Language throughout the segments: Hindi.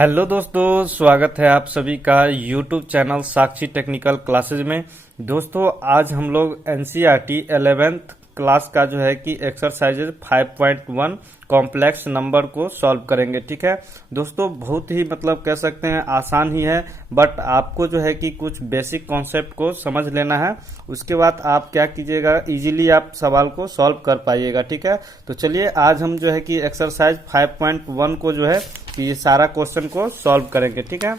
हेलो दोस्तों, स्वागत है आप सभी का यूट्यूब चैनल साक्षी टेक्निकल क्लासेज में। दोस्तों आज हम लोग एनसीईआरटी 11th क्लास का जो है कि एक्सरसाइजेज 5.1 कॉम्प्लेक्स नंबर को सॉल्व करेंगे। ठीक है दोस्तों, बहुत ही कह सकते हैं आसान ही है, बट आपको जो है कि कुछ बेसिक कॉन्सेप्ट को समझ लेना है। उसके बाद आप क्या कीजिएगा, इजीली आप सवाल को सॉल्व कर पाइएगा। ठीक है, तो चलिए आज हम जो है कि एक्सरसाइज 5.1 को जो है कि ये सारा क्वेश्चन को सॉल्व करेंगे। ठीक है,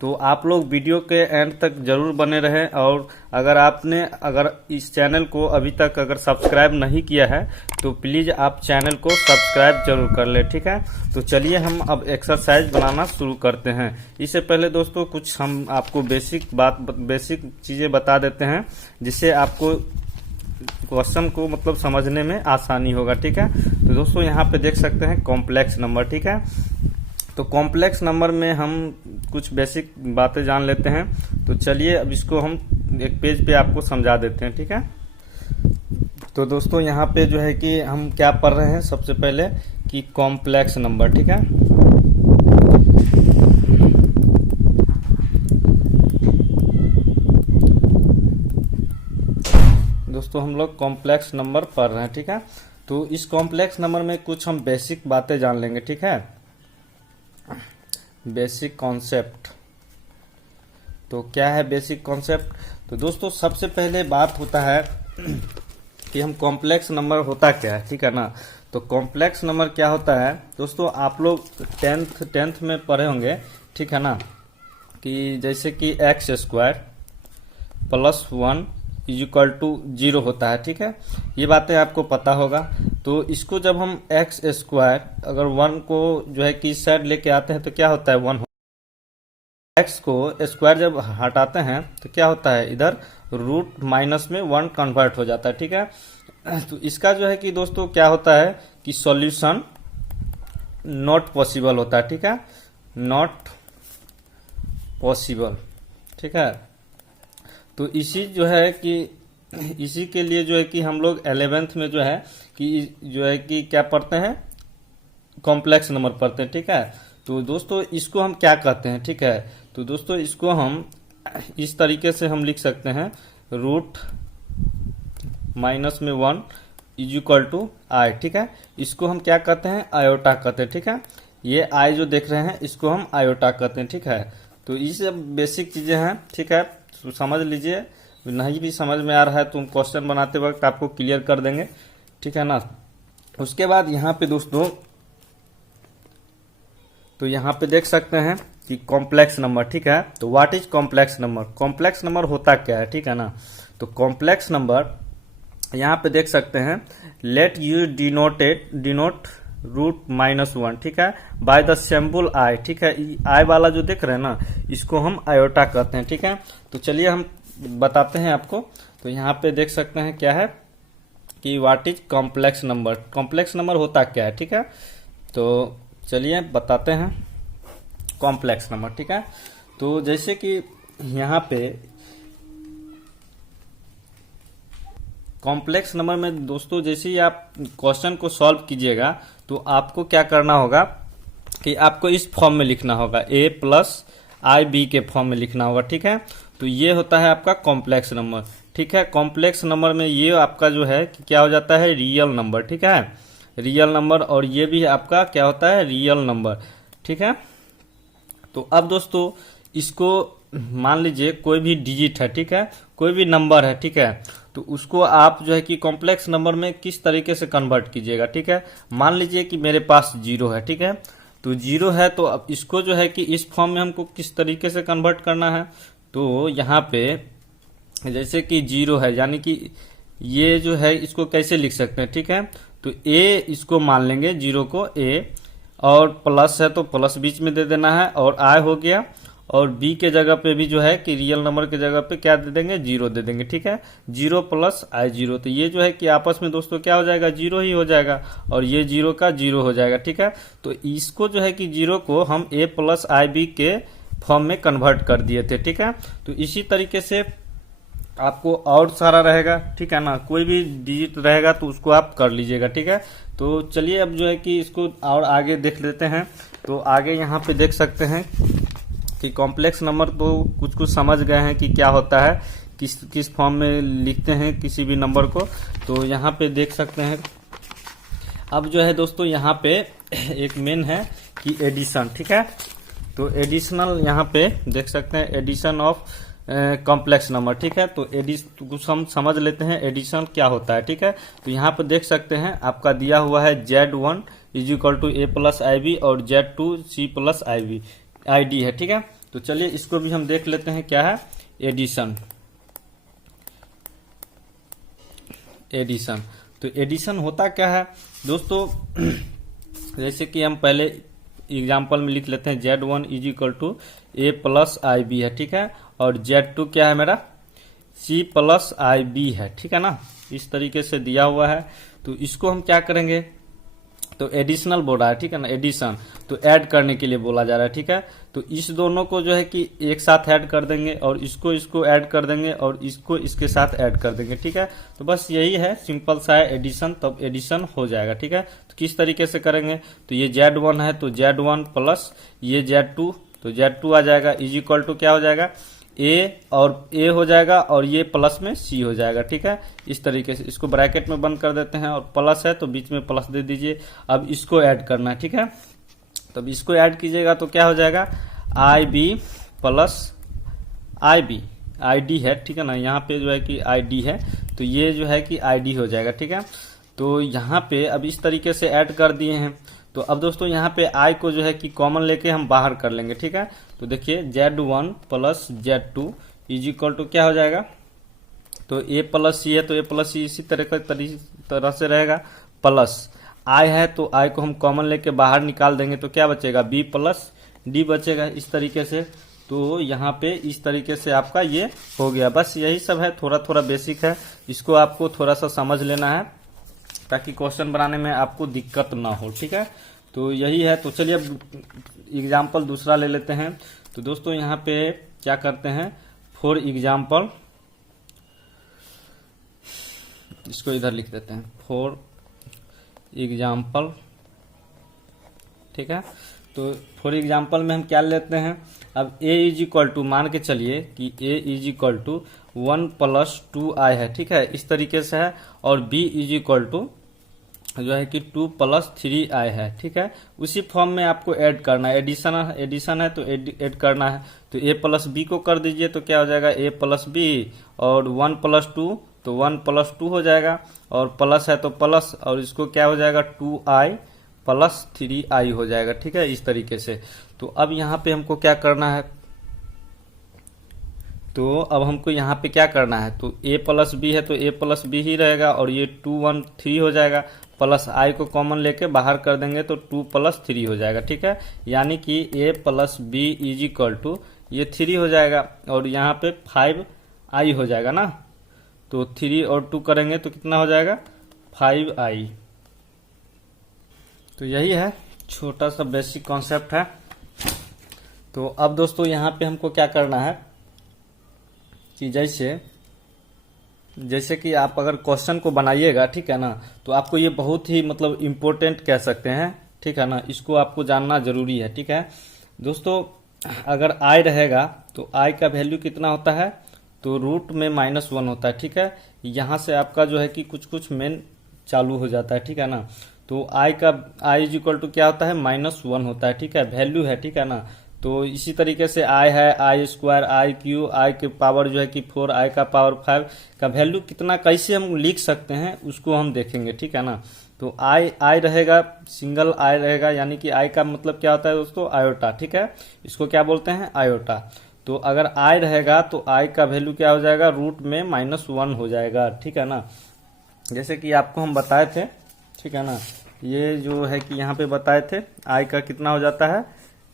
तो आप लोग वीडियो के एंड तक जरूर बने रहें। और अगर इस चैनल को अभी तक अगर सब्सक्राइब नहीं किया है तो प्लीज आप चैनल को सब्सक्राइब जरूर कर ले। ठीक है, तो चलिए हम अब एक्सरसाइज बनाना शुरू करते हैं। इससे पहले दोस्तों कुछ हम आपको बेसिक चीजें बता देते हैं, जिससे आपको क्वेश्चन को समझने में आसानी होगा। ठीक है, तो दोस्तों यहाँ पे देख सकते हैं कॉम्प्लेक्स नंबर। ठीक है, तो कॉम्प्लेक्स नंबर में हम कुछ बेसिक बातें जान लेते हैं। तो चलिए अब इसको हम एक पेज पे आपको समझा देते हैं। ठीक है, तो दोस्तों यहाँ पे जो है कि हम क्या पढ़ रहे हैं, सबसे पहले कि कॉम्प्लेक्स नंबर। ठीक है, दोस्तों हम लोग कॉम्प्लेक्स नंबर पढ़ रहे हैं। ठीक है, तो इस कॉम्प्लेक्स नंबर में कुछ हम बेसिक बातें जान लेंगे। ठीक है, बेसिक कॉन्सेप्ट। तो क्या है बेसिक कॉन्सेप्ट? तो दोस्तों सबसे पहले बात होता है कि हम कॉम्प्लेक्स नंबर होता क्या है। ठीक है ना, तो कॉम्प्लेक्स नंबर क्या होता है दोस्तों, आप लोग टेंथ में पढ़े होंगे। ठीक है ना, कि जैसे कि X square plus 1 is equal to 0 होता है। ठीक है, ये बातें आपको पता होगा। तो इसको जब हम एक्स स्क्वायर अगर 1 को जो है कि इस साइड लेके आते हैं तो क्या होता है 1। एक्स को स्क्वायर जब हटाते हैं तो क्या होता है, इधर रूट माइनस में 1 कन्वर्ट हो जाता है। ठीक है, तो इसका जो है कि दोस्तों क्या होता है कि सॉल्यूशन नॉट पॉसिबल होता है। ठीक है, नॉट पॉसिबल। ठीक है, तो इसी जो है कि इसी के लिए जो है कि हम लोग 11th में जो है कि क्या पढ़ते हैं, कॉम्प्लेक्स नंबर पढ़ते हैं। ठीक है, तो दोस्तों इसको हम क्या कहते हैं। ठीक है, तो दोस्तों इसको हम इस तरीके से हम लिख सकते हैं, रूट माइनस में 1 इज इक्वल टू आई। ठीक है, इसको हम क्या कहते हैं, आयोटा कहते हैं। ठीक है, ये आई जो देख रहे हैं इसको हम आयोटा कहते हैं। ठीक है, तो ये सब बेसिक चीजें हैं। ठीक है, तो समझ लीजिए, नहीं भी समझ में आ रहा है तो हम क्वेश्चन बनाते वक्त आपको क्लियर कर देंगे। ठीक है ना, उसके बाद यहाँ पे दोस्तों, तो यहाँ पे देख सकते हैं कि कॉम्प्लेक्स नंबर। ठीक है, तो what is complex number? Complex number होता क्या है? ठीक है ना, तो कॉम्प्लेक्स नंबर यहाँ पे देख सकते हैं, let you denote root minus 1। ठीक है, बाय द सिंबल आई। ठीक है, आई वाला जो देख रहे हैं ना, इसको हम आयोटा कहते हैं। ठीक है, तो चलिए हम बताते हैं आपको। तो यहाँ पे देख सकते हैं क्या है कि what is complex number. Complex number होता क्या है? ठीक है, तो चलिए बताते हैं कॉम्प्लेक्स नंबर। ठीक है, तो जैसे कि यहाँ पे कॉम्प्लेक्स नंबर में दोस्तों जैसे ही आप क्वेश्चन को सॉल्व कीजिएगा तो आपको क्या करना होगा कि आपको इस फॉर्म में लिखना होगा, a प्लस आई बी के फॉर्म में लिखना होगा। ठीक है, तो ये होता है आपका कॉम्प्लेक्स नंबर। ठीक है, कॉम्प्लेक्स नंबर में ये आपका जो है कि क्या हो जाता है, रियल नंबर। ठीक है, रियल नंबर, और ये भी आपका क्या होता है, रियल नंबर। ठीक है, तो अब दोस्तों इसको मान लीजिए कोई भी डिजिट है। ठीक है, कोई भी नंबर है। ठीक है, तो उसको आप जो है कि कॉम्प्लेक्स नंबर में किस तरीके से कन्वर्ट कीजिएगा। ठीक है, मान लीजिए कि मेरे पास 0 है। ठीक है, तो 0 है, तो अब इसको जो है कि इस फॉर्म में हमको किस तरीके से कन्वर्ट करना है। तो यहाँ पे जैसे कि 0 है, यानी कि ये जो है इसको कैसे लिख सकते हैं। ठीक है, तो a इसको मान लेंगे 0 को a, और प्लस है तो प्लस बीच में दे देना है, और i हो गया, और b के जगह पे भी जो है कि रियल नंबर के जगह पे क्या दे देंगे, 0 दे देंगे। ठीक है, 0 प्लस आई 0, तो ये जो है कि आपस में दोस्तों क्या हो जाएगा, 0 ही हो जाएगा, और ये 0 का 0 हो जाएगा। ठीक है, तो इसको जो है कि 0 को हम a प्लस आई बी के फॉर्म में कन्वर्ट कर दिए थे। ठीक है, तो इसी तरीके से आपको और सारा रहेगा। ठीक है ना, कोई भी डिजिट रहेगा तो उसको आप कर लीजिएगा। ठीक है, तो चलिए अब जो है कि इसको और आगे देख लेते हैं। तो आगे यहाँ पे देख सकते हैं कि कॉम्प्लेक्स नंबर तो कुछ कुछ समझ गए हैं कि क्या होता है, किस किस फॉर्म में लिखते हैं किसी भी नंबर को। तो यहाँ पे देख सकते हैं अब जो है दोस्तों यहाँ पे एक मेन है कि एडिशन, ठीक है। तो एडिशनल यहाँ पे देख सकते हैं एडिशन ऑफ कॉम्प्लेक्स नंबर, ठीक है। तो कुछ हम समझ लेते हैं एडिशन क्या होता है, ठीक है। तो यहाँ पे देख सकते हैं आपका दिया हुआ है Z1 is equal to A plus IB और Z2 C प्लस ID है, ठीक है। तो चलिए इसको भी हम देख लेते हैं क्या है एडिशन। तो एडिशन होता क्या है दोस्तों, जैसे कि हम पहले एग्जाम्पल में लिख लेते हैं Z1 is equal to A plus IB है, ठीक है। और Z2 क्या है मेरा C प्लस IB है, ठीक है ना। इस तरीके से दिया हुआ है। तो इसको हम क्या करेंगे, तो एडिशनल बोल रहा है, ठीक है ना, एडिशन तो ऐड करने के लिए बोला जा रहा है, ठीक है। तो इस दोनों को जो है कि एक साथ ऐड कर देंगे और इसको ऐड कर देंगे और इसको इसके साथ ऐड कर देंगे, ठीक है। तो बस यही है, सिंपल सा है एडिशन, तब एडिशन हो जाएगा, ठीक है। तो किस तरीके से करेंगे, तो ये Z1 है तो Z1 प्लस ये Z2 तो Z2 आ जाएगा इज इक्वल टू क्या हो जाएगा A और A हो जाएगा और ये प्लस में C हो जाएगा, ठीक है। इस तरीके से इसको ब्रैकेट में बंद कर देते हैं और प्लस है तो बीच में प्लस दे दीजिए। अब इसको ऐड करना है, ठीक है। तब इसको ऐड कीजिएगा तो क्या हो जाएगा IB प्लस IB ID है, ठीक है ना। यहाँ पे जो है कि ID है तो ये जो है कि ID हो जाएगा, ठीक है। तो यहाँ पे अब इस तरीके से ऐड कर दिए हैं। तो अब दोस्तों यहाँ पे I को जो है कि कॉमन लेके हम बाहर कर लेंगे, ठीक है। तो देखिए Z1 plus Z2 is equal to क्या हो जाएगा, तो A प्लस C है तो A प्लस C इसी तरह से रहेगा, प्लस I है तो I को हम कॉमन लेके बाहर निकाल देंगे तो क्या बचेगा B प्लस D बचेगा, इस तरीके से। तो यहाँ पे इस तरीके से आपका ये हो गया। बस यही सब है, थोड़ा थोड़ा बेसिक है, इसको आपको थोड़ा सा समझ लेना है ताकि क्वेश्चन बनाने में आपको दिक्कत ना हो, ठीक है। तो यही है। तो चलिए अब एग्जाम्पल दूसरा ले लेते हैं। तो दोस्तों यहाँ पे क्या करते हैं, फॉर एग्जाम्पल, इसको इधर लिख देते हैं फॉर एग्जाम्पल, ठीक है। तो फॉर एग्जाम्पल में हम क्या लेते हैं, अब A इज इक्वल टू मान के चलिए कि A is equal to 1 plus 2I है, ठीक है, इस तरीके से है। और B इज इक्वल टू जो है कि 2 प्लस 3I है, ठीक है। उसी फॉर्म में आपको ऐड करना है, एडिशन है तो ऐड करना है। तो A प्लस B को कर दीजिए तो क्या हो जाएगा A प्लस B और 1 प्लस 2 तो 1 प्लस 2 हो जाएगा और प्लस है तो प्लस और इसको क्या हो जाएगा 2I प्लस 3I हो जाएगा, ठीक है, इस तरीके से। तो अब यहाँ पे हमको क्या करना है, तो अब हमको यहाँ पे क्या करना है, तो A प्लस B है तो A प्लस B ही रहेगा और ये 2 1 3 हो जाएगा, प्लस I को कॉमन लेके बाहर कर देंगे तो 2 प्लस 3 हो जाएगा, ठीक है। यानी कि A plus B is equal to ये 3 हो जाएगा और यहाँ पे 5I हो जाएगा ना। तो 3 और 2 करेंगे तो कितना हो जाएगा 5I। तो यही है, छोटा सा बेसिक कॉन्सेप्ट है। तो अब दोस्तों यहाँ पे हमको क्या करना है कि जैसे कि आप अगर क्वेश्चन को बनाइएगा, ठीक है ना, तो आपको ये बहुत ही मतलब इम्पोर्टेंट कह सकते हैं, ठीक है ना, इसको आपको जानना जरूरी है, ठीक है दोस्तों। अगर I रहेगा तो I का वैल्यू कितना होता है, तो रूट में -1 होता है, ठीक है। यहाँ से आपका जो है कि कुछ कुछ मेन चालू हो जाता है, ठीक है ना। तो I इज इक्वल टू क्या होता है -1 होता है, ठीक है, वैल्यू है, ठीक है ना। तो इसी तरीके से I है I square I Q I के पावर जो है कि 4 I का पावर 5 का वैल्यू कितना कैसे हम लिख सकते हैं उसको हम देखेंगे, ठीक है ना। तो I रहेगा, सिंगल I रहेगा, यानी कि I का मतलब क्या होता है दोस्तों आयोटा, ठीक है, इसको क्या बोलते हैं आयोटा। तो अगर I रहेगा तो I का वैल्यू क्या हो जाएगा रूट में -1 हो जाएगा, ठीक है ना। जैसे कि आपको हम बताए थे, ठीक है ना, ये जो है कि यहाँ पे बताए थे I का कितना हो जाता है,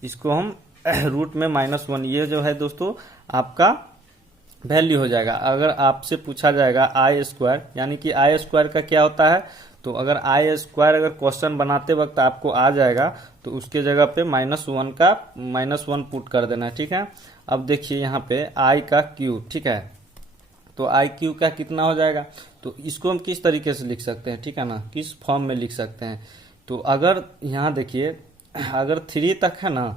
इसको हम रूट में -1, ये जो है दोस्तों आपका वैल्यू हो जाएगा। अगर आपसे पूछा जाएगा I स्क्वायर, यानी कि I स्क्वायर का क्या होता है, तो अगर I स्क्वायर अगर क्वेश्चन बनाते वक्त आपको आ जाएगा तो उसके जगह पे -1 पुट कर देना है, ठीक है। अब देखिए यहाँ पे I का क्यूब, ठीक है, तो I क्यूब का कितना हो जाएगा, तो इसको हम किस तरीके से लिख सकते हैं, ठीक है ना, किस फॉर्म में लिख सकते हैं। तो अगर यहाँ देखिए अगर 3 तक है ना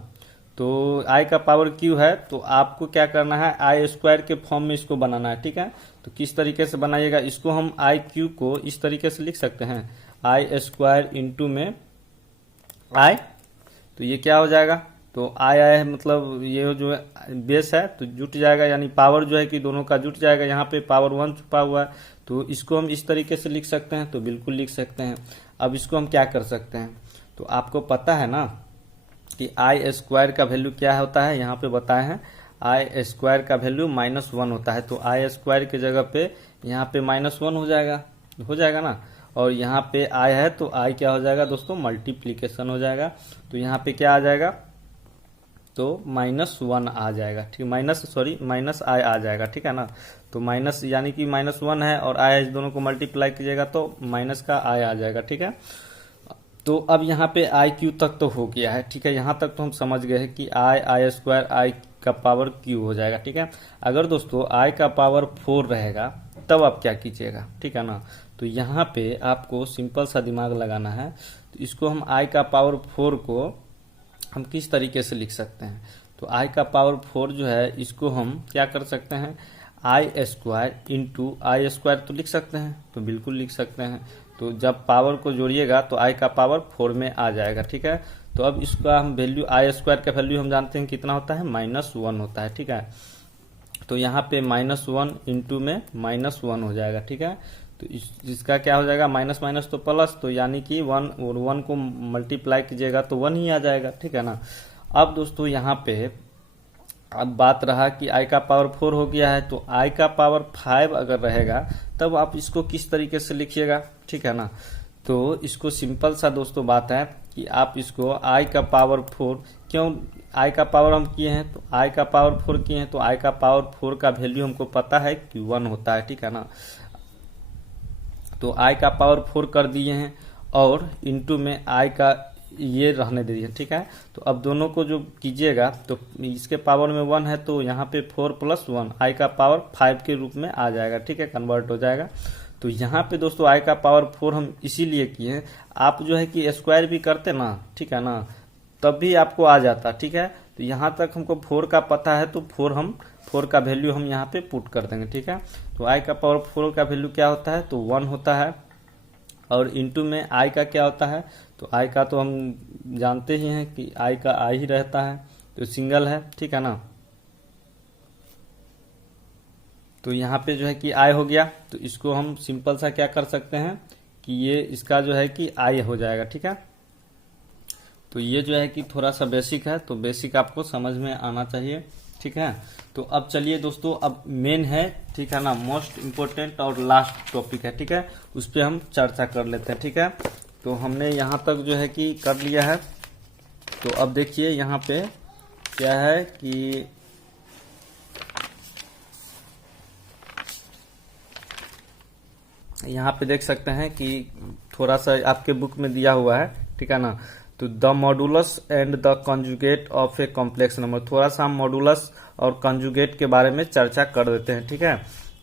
तो आई का पावर क्यू है, तो आपको क्या करना है, आई स्क्वायर के फॉर्म में इसको बनाना है, ठीक है। तो किस तरीके से बनाइएगा, इसको हम आई क्यू को इस तरीके से लिख सकते हैं, आई स्क्वायर इंटू में आई, तो ये क्या हो जाएगा, तो आई है मतलब ये जो बेस है तो जुट जाएगा, यानी पावर जो है कि दोनों का जुट जाएगा, यहाँ पे पावर 1 छुपा हुआ है, तो इसको हम इस तरीके से लिख सकते हैं, तो बिल्कुल लिख सकते हैं। अब इसको हम क्या कर सकते हैं, तो आपको पता है ना कि आई स्क्वायर का वैल्यू क्या होता है, यहाँ पे बताए हैं आई स्क्वायर का वैल्यू -1 होता है, तो आई स्क्वायर की जगह पे यहाँ पे -1 हो जाएगा ना, और यहाँ पे आई है तो आई क्या हो जाएगा दोस्तों, मल्टीप्लीकेशन हो जाएगा, तो यहाँ पे क्या आ जाएगा, तो -1 आ जाएगा, ठीक, माइनस आई आ जाएगा, ठीक है ना। तो माइनस यानी कि -1 है और आई इस दोनों को मल्टीप्लाई कीजिएगा तो माइनस का आई आ जाएगा, ठीक है। तो अब यहाँ पे आई क्यू तक तो हो गया है, ठीक है, यहाँ तक तो हम समझ गए हैं कि आई स्क्वायर आई का पावर क्यू हो जाएगा, ठीक है। अगर दोस्तों आई का पावर 4 रहेगा तब आप क्या कीजिएगा, ठीक है ना। तो यहाँ पे आपको सिंपल सा दिमाग लगाना है, तो इसको हम आई का पावर 4 को हम किस तरीके से लिख सकते हैं, तो आई का पावर 4 जो है इसको हम क्या कर सकते हैं, आई स्क्वायर इंटू आई स्क्वायर तो लिख सकते हैं, तो बिल्कुल लिख सकते हैं। तो जब पावर को जोड़िएगा तो आई का पावर 4 में आ जाएगा, ठीक है। तो अब इसका हम वैल्यू आई स्क्वायर का वैल्यू हम जानते हैं कितना होता है, -1 होता है, ठीक है। तो यहाँ पे -1 इंटू में -1 हो जाएगा, ठीक है। तो इसका क्या हो जाएगा, माइनस माइनस तो प्लस, तो यानी कि 1 और 1 को मल्टीप्लाई कीजिएगा तो 1 ही आ जाएगा, ठीक है ना। अब दोस्तों यहाँ पे अब बात रहा कि आई का पावर 4 हो गया है, तो आई का पावर 5 अगर रहेगा तब आप इसको किस तरीके से लिखिएगा, ठीक है ना। तो इसको सिंपल सा दोस्तों बात है कि आप इसको आई का पावर 4, क्यों आई का पावर हम किए हैं, तो आई का पावर 4 किए हैं, तो आई का पावर 4 का वैल्यू हमको पता है कि 1 होता है, ठीक है ना। तो आई का पावर 4 कर दिए हैं और इंटू में आई का ये रहने दीजिए, ठीक है। तो अब दोनों को जो कीजिएगा तो इसके पावर में 1 है, तो यहाँ पे 4 + 1 आई का पावर 5 के रूप में आ जाएगा, ठीक है, कन्वर्ट हो जाएगा। तो यहाँ पे दोस्तों आई का पावर 4 हम इसीलिए किए हैं, आप जो है कि स्क्वायर भी करते ना, ठीक है ना, तब भी आपको आ जाता, ठीक है। तो यहाँ तक हमको 4 का पता है, तो 4 का वैल्यू हम यहाँ पे पुट कर देंगे, ठीक है। तो आई का पावर 4 का वैल्यू क्या होता है, तो 1 होता है, और इंटू में आई का क्या होता है, तो आई का तो हम जानते ही हैं कि आई का आई ही रहता है, तो सिंगल है, ठीक है ना। तो यहाँ पे जो है कि आई हो गया, तो इसको हम सिंपल सा क्या कर सकते हैं कि ये इसका जो है कि आई हो जाएगा, ठीक है। तो ये जो है कि थोड़ा सा बेसिक है, तो बेसिक आपको समझ में आना चाहिए, ठीक है। तो अब चलिए दोस्तों, अब मेन है, ठीक है ना, मोस्ट इम्पोर्टेंट और लास्ट टॉपिक है, ठीक है, उस पर हम चर्चा कर लेते हैं, ठीक है। तो हमने यहाँ तक जो है कि कर लिया है, तो अब देखिए यहाँ पे क्या है कि यहाँ पे देख सकते हैं कि थोड़ा सा आपके बुक में दिया हुआ है, ठीक है ना। तो the modulus and the conjugate of a complex number, थोड़ा सा हम मॉडुलस और कंजुगेट के बारे में चर्चा कर देते हैं, ठीक है,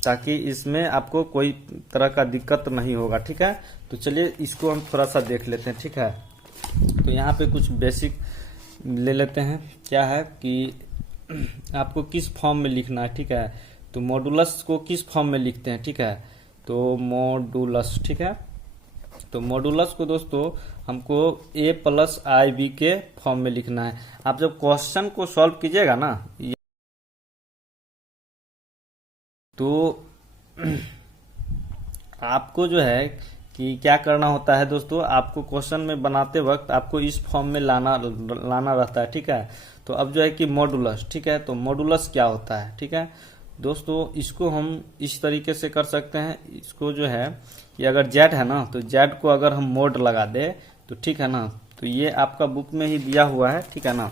ताकि इसमें आपको कोई तरह का दिक्कत नहीं होगा, ठीक है। तो चलिए इसको हम थोड़ा सा देख लेते हैं, ठीक है। तो यहाँ पे कुछ बेसिक ले लेते हैं, क्या है कि आपको किस फॉर्म में लिखना है, ठीक है। तो मॉडुलस को किस फॉर्म में लिखते हैं, ठीक है, तो मॉडुलस, ठीक है। तो मॉडुलस को दोस्तों हमको a + IB के फॉर्म में लिखना है। आप जब क्वेश्चन को सॉल्व कीजिएगा ना, तो आपको जो है कि क्या करना होता है दोस्तों, आपको क्वेश्चन में बनाते वक्त आपको इस फॉर्म में लाना रहता है, ठीक है। तो अब जो है कि मॉडुलस, ठीक है, तो मॉडुलस क्या होता है, ठीक है दोस्तों, इसको हम इस तरीके से कर सकते हैं। इसको जो है कि अगर जेड है ना, तो जेड को अगर हम मोड लगा दे तो ठीक है ना, तो ये आपका बुक में ही दिया हुआ है, ठीक है ना,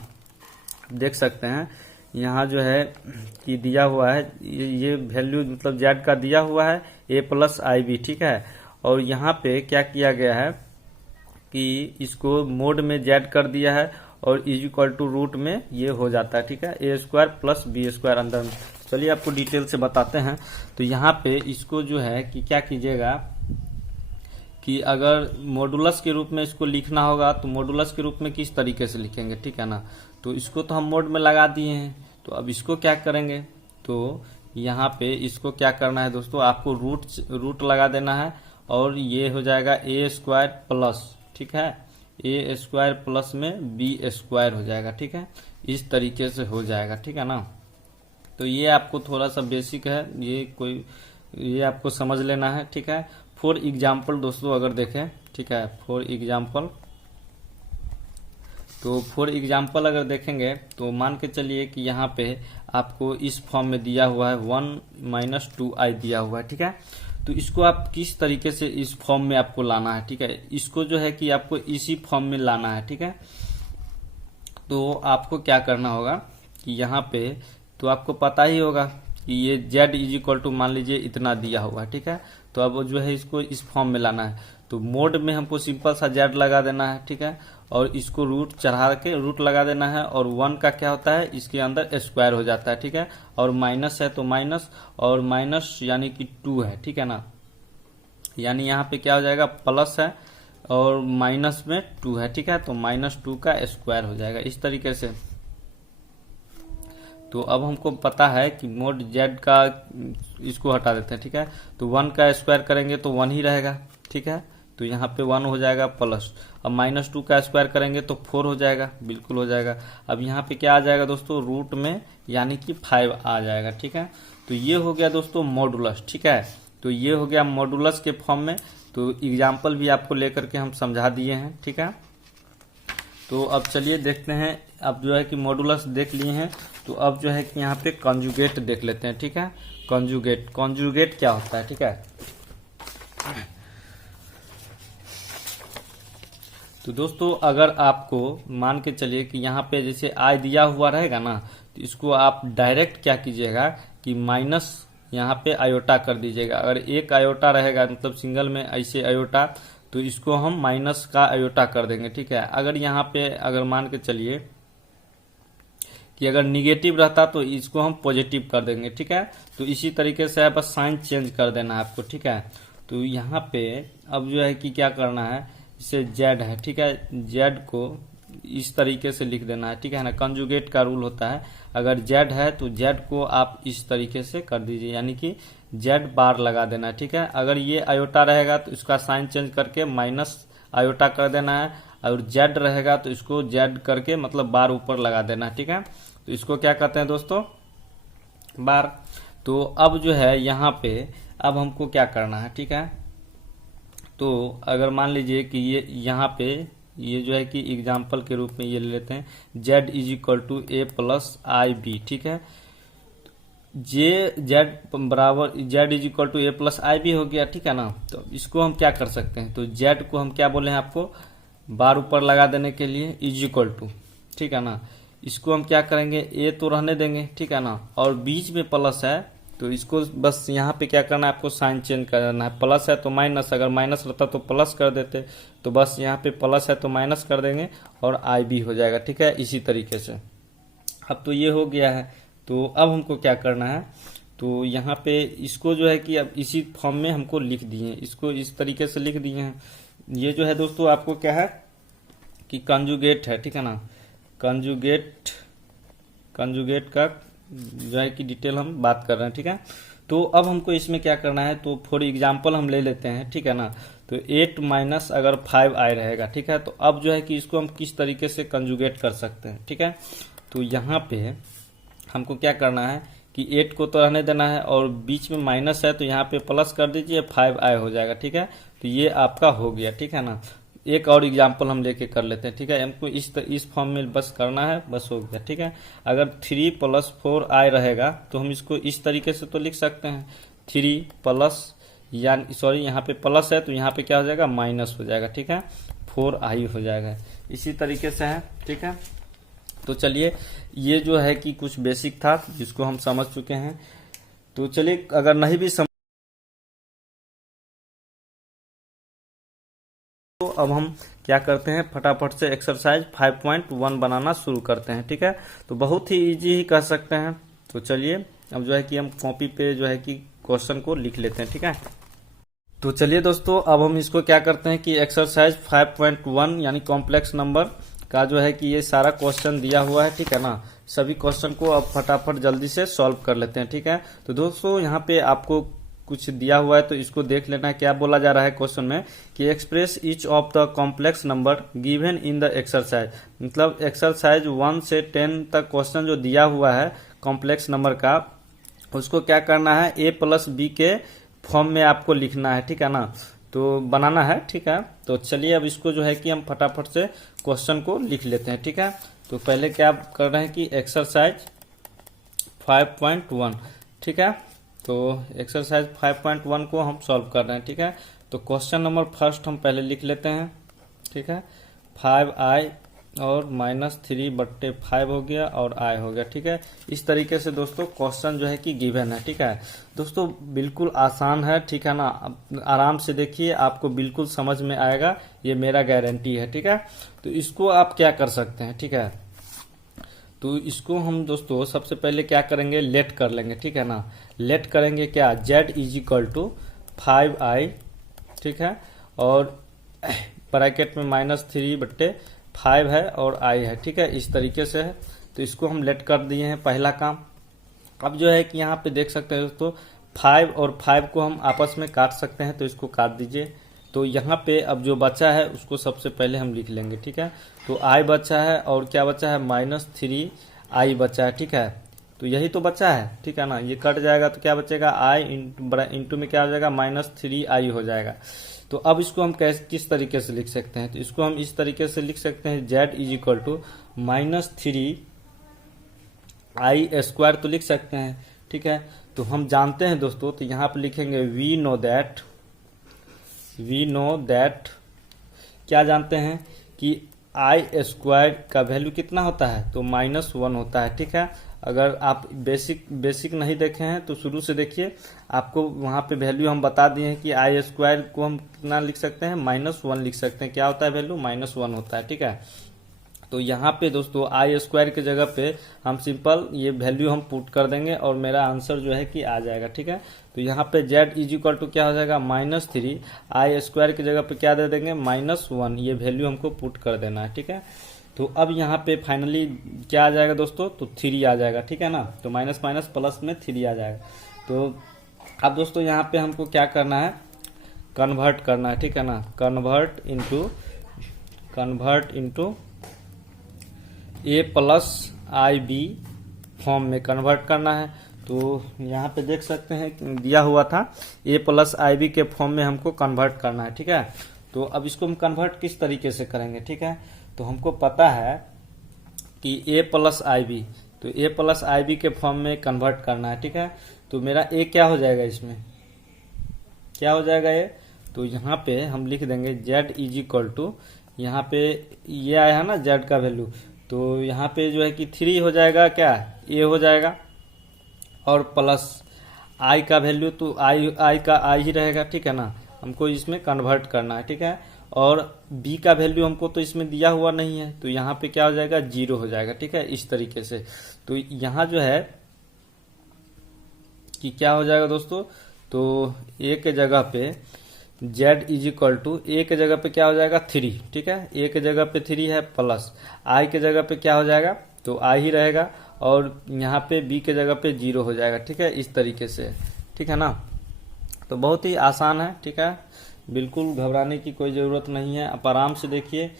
देख सकते हैं यहाँ जो है कि दिया हुआ है, ये वैल्यू मतलब जेड का दिया हुआ है a + IB, ठीक है। और यहाँ पे क्या किया गया है कि इसको मोड में जेड कर दिया है और =रूट में ये हो जाता है, ठीक है, a² + b² अंदर में। चलिए आपको डिटेल से बताते हैं। तो यहाँ पे इसको जो है कि क्या कीजिएगा कि अगर मॉडुलस के रूप में इसको लिखना होगा तो मॉडुलस के रूप में किस तरीके से लिखेंगे, ठीक है ना। तो इसको तो हम मोड में लगा दिए हैं, तो अब इसको क्या करेंगे, तो यहाँ पे इसको क्या करना है दोस्तों, आपको रूट लगा देना है और ये हो जाएगा ए स्क्वायर प्लस, ठीक है, ए स्क्वायर प्लस में बी स्क्वायर हो जाएगा, ठीक है, इस तरीके से हो जाएगा, ठीक है ना। तो ये आपको थोड़ा सा बेसिक है, ये आपको समझ लेना है, ठीक है। फॉर एग्जाम्पल दोस्तों अगर देखें, ठीक है, फॉर एग्जाम्पल, तो फॉर एग्जाम्पल अगर देखेंगे तो मान के चलिए कि यहाँ पे आपको इस फॉर्म में दिया हुआ है 1 - 2i दिया हुआ है, ठीक है। तो इसको आप किस तरीके से इस फॉर्म में आपको लाना है, ठीक है, इसको जो है कि आपको इसी फॉर्म में लाना है, ठीक है। तो आपको क्या करना होगा कि यहाँ पे तो आपको पता ही होगा कि ये z इज टू मान लीजिए इतना दिया हुआ है, ठीक है। तो अब जो है इसको इस फॉर्म में लाना है, तो मोड में हमको सिंपल सा z लगा देना है, ठीक है, और इसको रूट चढ़ा के रूट लगा देना है, और 1 का क्या होता है इसके अंदर स्क्वायर हो जाता है, ठीक है, और माइनस है तो माइनस, और माइनस यानी कि 2 है, ठीक है ना, यानी यहाँ पे क्या हो जाएगा प्लस है और माइनस में 2 है, ठीक है, तो -2 का स्क्वायर हो जाएगा इस तरीके से। तो अब हमको पता है कि मोड z का, इसको हटा देते हैं, ठीक है, तो 1 का स्क्वायर करेंगे तो 1 ही रहेगा, ठीक है, तो यहाँ पे 1 हो जाएगा प्लस, अब -2 का स्क्वायर करेंगे तो 4 हो जाएगा, बिल्कुल हो जाएगा। अब यहाँ पे क्या आ जाएगा दोस्तों रूट में, यानी कि 5 आ जाएगा, ठीक है। तो ये हो गया दोस्तों मॉडुलस, ठीक है, तो ये हो गया मॉडुलस के फॉर्म में। तो एग्जाम्पल भी आपको लेकर के हम समझा दिए हैं, ठीक है। तो अब चलिए देखते हैं, अब जो है कि मॉडुलस देख लिए हैं, तो अब जो है कि यहाँ पे कॉन्जुगेट देख लेते हैं, ठीक है। कॉन्जुगेट क्या होता है, ठीक है। तो दोस्तों अगर आपको मान के चलिए कि यहाँ पे जैसे आई दिया हुआ रहेगा ना, तो इसको आप डायरेक्ट क्या कीजिएगा कि माइनस यहाँ पे आयोटा कर दीजिएगा। अगर एक आयोटा रहेगा मतलब सिंगल में ऐसे आयोटा, तो इसको हम माइनस का आयोटा कर देंगे, ठीक है। अगर यहाँ पे अगर मान के चलिए कि अगर निगेटिव रहता तो इसको हम पॉजिटिव कर देंगे, ठीक है। तो इसी तरीके से बस साइन चेंज कर देना है आपको, ठीक है। तो यहाँ पे अब जो है कि क्या करना है, इसे जेड है, ठीक है, जेड को इस तरीके से लिख देना है, ठीक है ना। कंजुगेट का रूल होता है, अगर जेड है तो जेड को आप इस तरीके से कर दीजिए, यानी कि जेड बार लगा देना है, ठीक है। अगर ये आयोटा रहेगा तो इसका साइन चेंज करके माइनस आयोटा कर देना है, और जेड रहेगा तो इसको जेड करके मतलब बार ऊपर लगा देना है, ठीक है। तो इसको क्या कहते हैं दोस्तों, बार। तो अब जो है यहाँ पे अब हमको क्या करना है, ठीक है। तो अगर मान लीजिए कि ये यहाँ पे ये जो है कि एग्जाम्पल के रूप में ये ले लेते हैं z = a + ib, ठीक है। z बराबर z = a + ib हो गया, ठीक है ना। तो इसको हम क्या कर सकते हैं, तो z को हम क्या बोले हैं आपको, बार ऊपर लगा देने के लिए = ठीक है ना। इसको हम क्या करेंगे, ए तो रहने देंगे, ठीक है ना, और बीच में प्लस है तो इसको बस यहाँ पे क्या करना है आपको, साइन चेंज करना है। प्लस है तो माइनस, अगर माइनस रहता तो प्लस कर देते, तो बस यहाँ पे प्लस है तो माइनस कर देंगे और आई बी हो जाएगा, ठीक है, इसी तरीके से। अब तो ये हो गया है, तो अब हमको क्या करना है, तो यहाँ पे इसको जो है कि अब इसी फॉर्म में हमको लिख दिए, इसको इस तरीके से लिख दिए हैं। ये जो है दोस्तों आपको क्या है कि कंजुगेट है, ठीक है ना। कंजुगेट का जो है कि डिटेल हम बात कर रहे हैं, ठीक है। तो अब हमको इसमें क्या करना है, तो फॉर एग्जांपल हम ले लेते हैं, ठीक है ना। तो 8 माइनस अगर 5i रहेगा, ठीक है। तो अब जो है कि इसको हम किस तरीके से कंजुगेट कर सकते हैं, ठीक है। तो यहाँ पे हमको क्या करना है कि 8 को तो रहने देना है, और बीच में माइनस है तो यहाँ पे प्लस कर दीजिए, 5i हो जाएगा, ठीक है। तो ये आपका हो गया, ठीक है ना। एक और एग्जाम्पल हम लेके कर लेते हैं, ठीक है। हमको इस फॉर्म में बस करना है, बस हो गया, ठीक है। अगर 3 + 4i रहेगा तो हम इसको इस तरीके से तो लिख सकते हैं, 3 प्लस यानी सॉरी यहाँ पे प्लस है तो यहाँ पे क्या हो जाएगा, माइनस हो जाएगा, ठीक है, 4i हो जाएगा, इसी तरीके से है, ठीक है। तो चलिए ये जो है कि कुछ बेसिक था जिसको हम समझ चुके हैं। तो चलिए अगर नहीं भी तो अब हम क्या करते हैं, फटाफट से एक्सरसाइज 5.1 बनाना शुरू करते हैं, ठीक है। तो बहुत ही इजी ही कह सकते हैं। तो चलिए अब जो है कि हम कॉपी पे जो है कि क्वेश्चन को लिख लेते हैं, ठीक है। तो चलिए दोस्तों, अब हम इसको क्या करते हैं कि एक्सरसाइज 5.1 यानी कॉम्प्लेक्स नंबर का जो है कि ये सारा क्वेश्चन दिया हुआ है, ठीक है ना। सभी क्वेश्चन को अब फटाफट जल्दी से सॉल्व कर लेते हैं, ठीक है। तो दोस्तों यहाँ पे आपको कुछ दिया हुआ है तो इसको देख लेना है। क्या बोला जा रहा है क्वेश्चन में कि express each of the complex number given in the exercise, मतलब एक्सरसाइज 1 से 10 तक क्वेश्चन जो दिया हुआ है कॉम्प्लेक्स नंबर का, उसको क्या करना है, a प्लस बी के फॉर्म में आपको लिखना है, ठीक है ना। तो बनाना है, ठीक है। तो चलिए अब इसको जो है कि हम फटाफट से क्वेश्चन को लिख लेते हैं, ठीक है। तो पहले क्या कर रहे हैं कि एक्सरसाइज 5.1, ठीक है। तो एक्सरसाइज 5.1 को हम सॉल्व कर रहे हैं, ठीक है। तो क्वेश्चन नंबर फर्स्ट हम पहले लिख लेते हैं, ठीक है। 5i और -3/5 हो गया और i हो गया, ठीक है। इस तरीके से दोस्तों क्वेश्चन जो है कि गिवन है, ठीक है। दोस्तों बिल्कुल आसान है, ठीक है ना। आराम से देखिए, आपको बिल्कुल समझ में आएगा, ये मेरा गारंटी है, ठीक है। तो इसको आप क्या कर सकते हैं, ठीक है। तो इसको हम दोस्तों सबसे पहले क्या करेंगे, लेट कर लेंगे, ठीक है ना। लेट करेंगे क्या, z = 5i, ठीक है। और ब्रैकेट में -3/5 है और i है, ठीक है। इस तरीके से है। तो इसको हम लेट कर दिए हैं, पहला काम। अब जो है कि यहाँ पे देख सकते हैं दोस्तों, 5 और 5 को हम आपस में काट सकते हैं, तो इसको काट दीजिए। तो यहाँ पे अब जो बचा है उसको सबसे पहले हम लिख लेंगे, ठीक है। तो i बचा है और क्या बचा है, -3i बचा है, ठीक है। तो यही तो बचा है, ठीक है ना। ये कट जाएगा तो क्या बचेगा, i इंटू में क्या हो जाएगा, -3i हो जाएगा। तो अब इसको हम किस तरीके से लिख सकते हैं, तो इसको हम इस तरीके से लिख सकते हैं, z = -3i² तो लिख सकते हैं, ठीक है। तो हम जानते हैं दोस्तों, तो यहाँ पे लिखेंगे वी नो दैट क्या जानते हैं कि i² का वैल्यू कितना होता है, तो -1 होता है, ठीक है। अगर आप बेसिक नहीं देखे हैं तो शुरू से देखिए, आपको वहाँ पे वैल्यू हम बता दिए हैं कि i² को हम कितना लिख सकते हैं, -1 लिख सकते हैं। क्या होता है वैल्यू, -1 होता है, ठीक है। तो यहाँ पे दोस्तों i² के जगह पे हम सिंपल ये वैल्यू हम पुट कर देंगे और मेरा आंसर जो है कि आ जाएगा, ठीक है। तो यहाँ पे z = क्या हो जाएगा, -3, i² की जगह पे क्या दे देंगे, -1, ये वैल्यू हमको पुट कर देना है, ठीक है। तो अब यहाँ पे फाइनली क्या आ जाएगा दोस्तों, तो 3 आ जाएगा, ठीक है ना। तो माइनस माइनस प्लस में 3 आ जाएगा। तो अब दोस्तों यहाँ पे हमको क्या करना है, कन्वर्ट करना है, ठीक है ना। Convert into a + ib form में कन्वर्ट करना है। तो यहाँ पे देख सकते हैं दिया हुआ था, a + ib के फॉर्म में हमको कन्वर्ट करना है, ठीक है। तो अब इसको हम कन्वर्ट किस तरीके से करेंगे, ठीक है। तो हमको पता है कि a + ib, तो a + ib के फॉर्म में कन्वर्ट करना है, ठीक है। तो मेरा a क्या हो जाएगा, इसमें क्या हो जाएगा a, तो यहाँ पे हम लिख देंगे z = यहाँ पे ये आया है ना z का वैल्यू, तो यहाँ पे जो है कि 3 हो जाएगा, क्या a हो जाएगा, और प्लस i का वैल्यू, तो i का i ही रहेगा, ठीक है ना। हमको इसमें कन्वर्ट करना है, ठीक है। और b का वैल्यू हमको तो इसमें दिया हुआ नहीं है, तो यहाँ पे क्या हो जाएगा, 0 हो जाएगा, ठीक है। इस तरीके से तो यहाँ जो है कि क्या हो जाएगा दोस्तों, तो a के जगह पे z = a के जगह पे क्या हो जाएगा, 3, ठीक है। a के जगह पे 3 है, प्लस i के जगह पे क्या हो जाएगा, तो i ही रहेगा, और यहाँ पे b के जगह पे 0 हो जाएगा, ठीक है। इस तरीके से, ठीक है ना। तो बहुत ही आसान है, ठीक है। बिल्कुल घबराने की कोई ज़रूरत नहीं है। आप आराम से देखिए,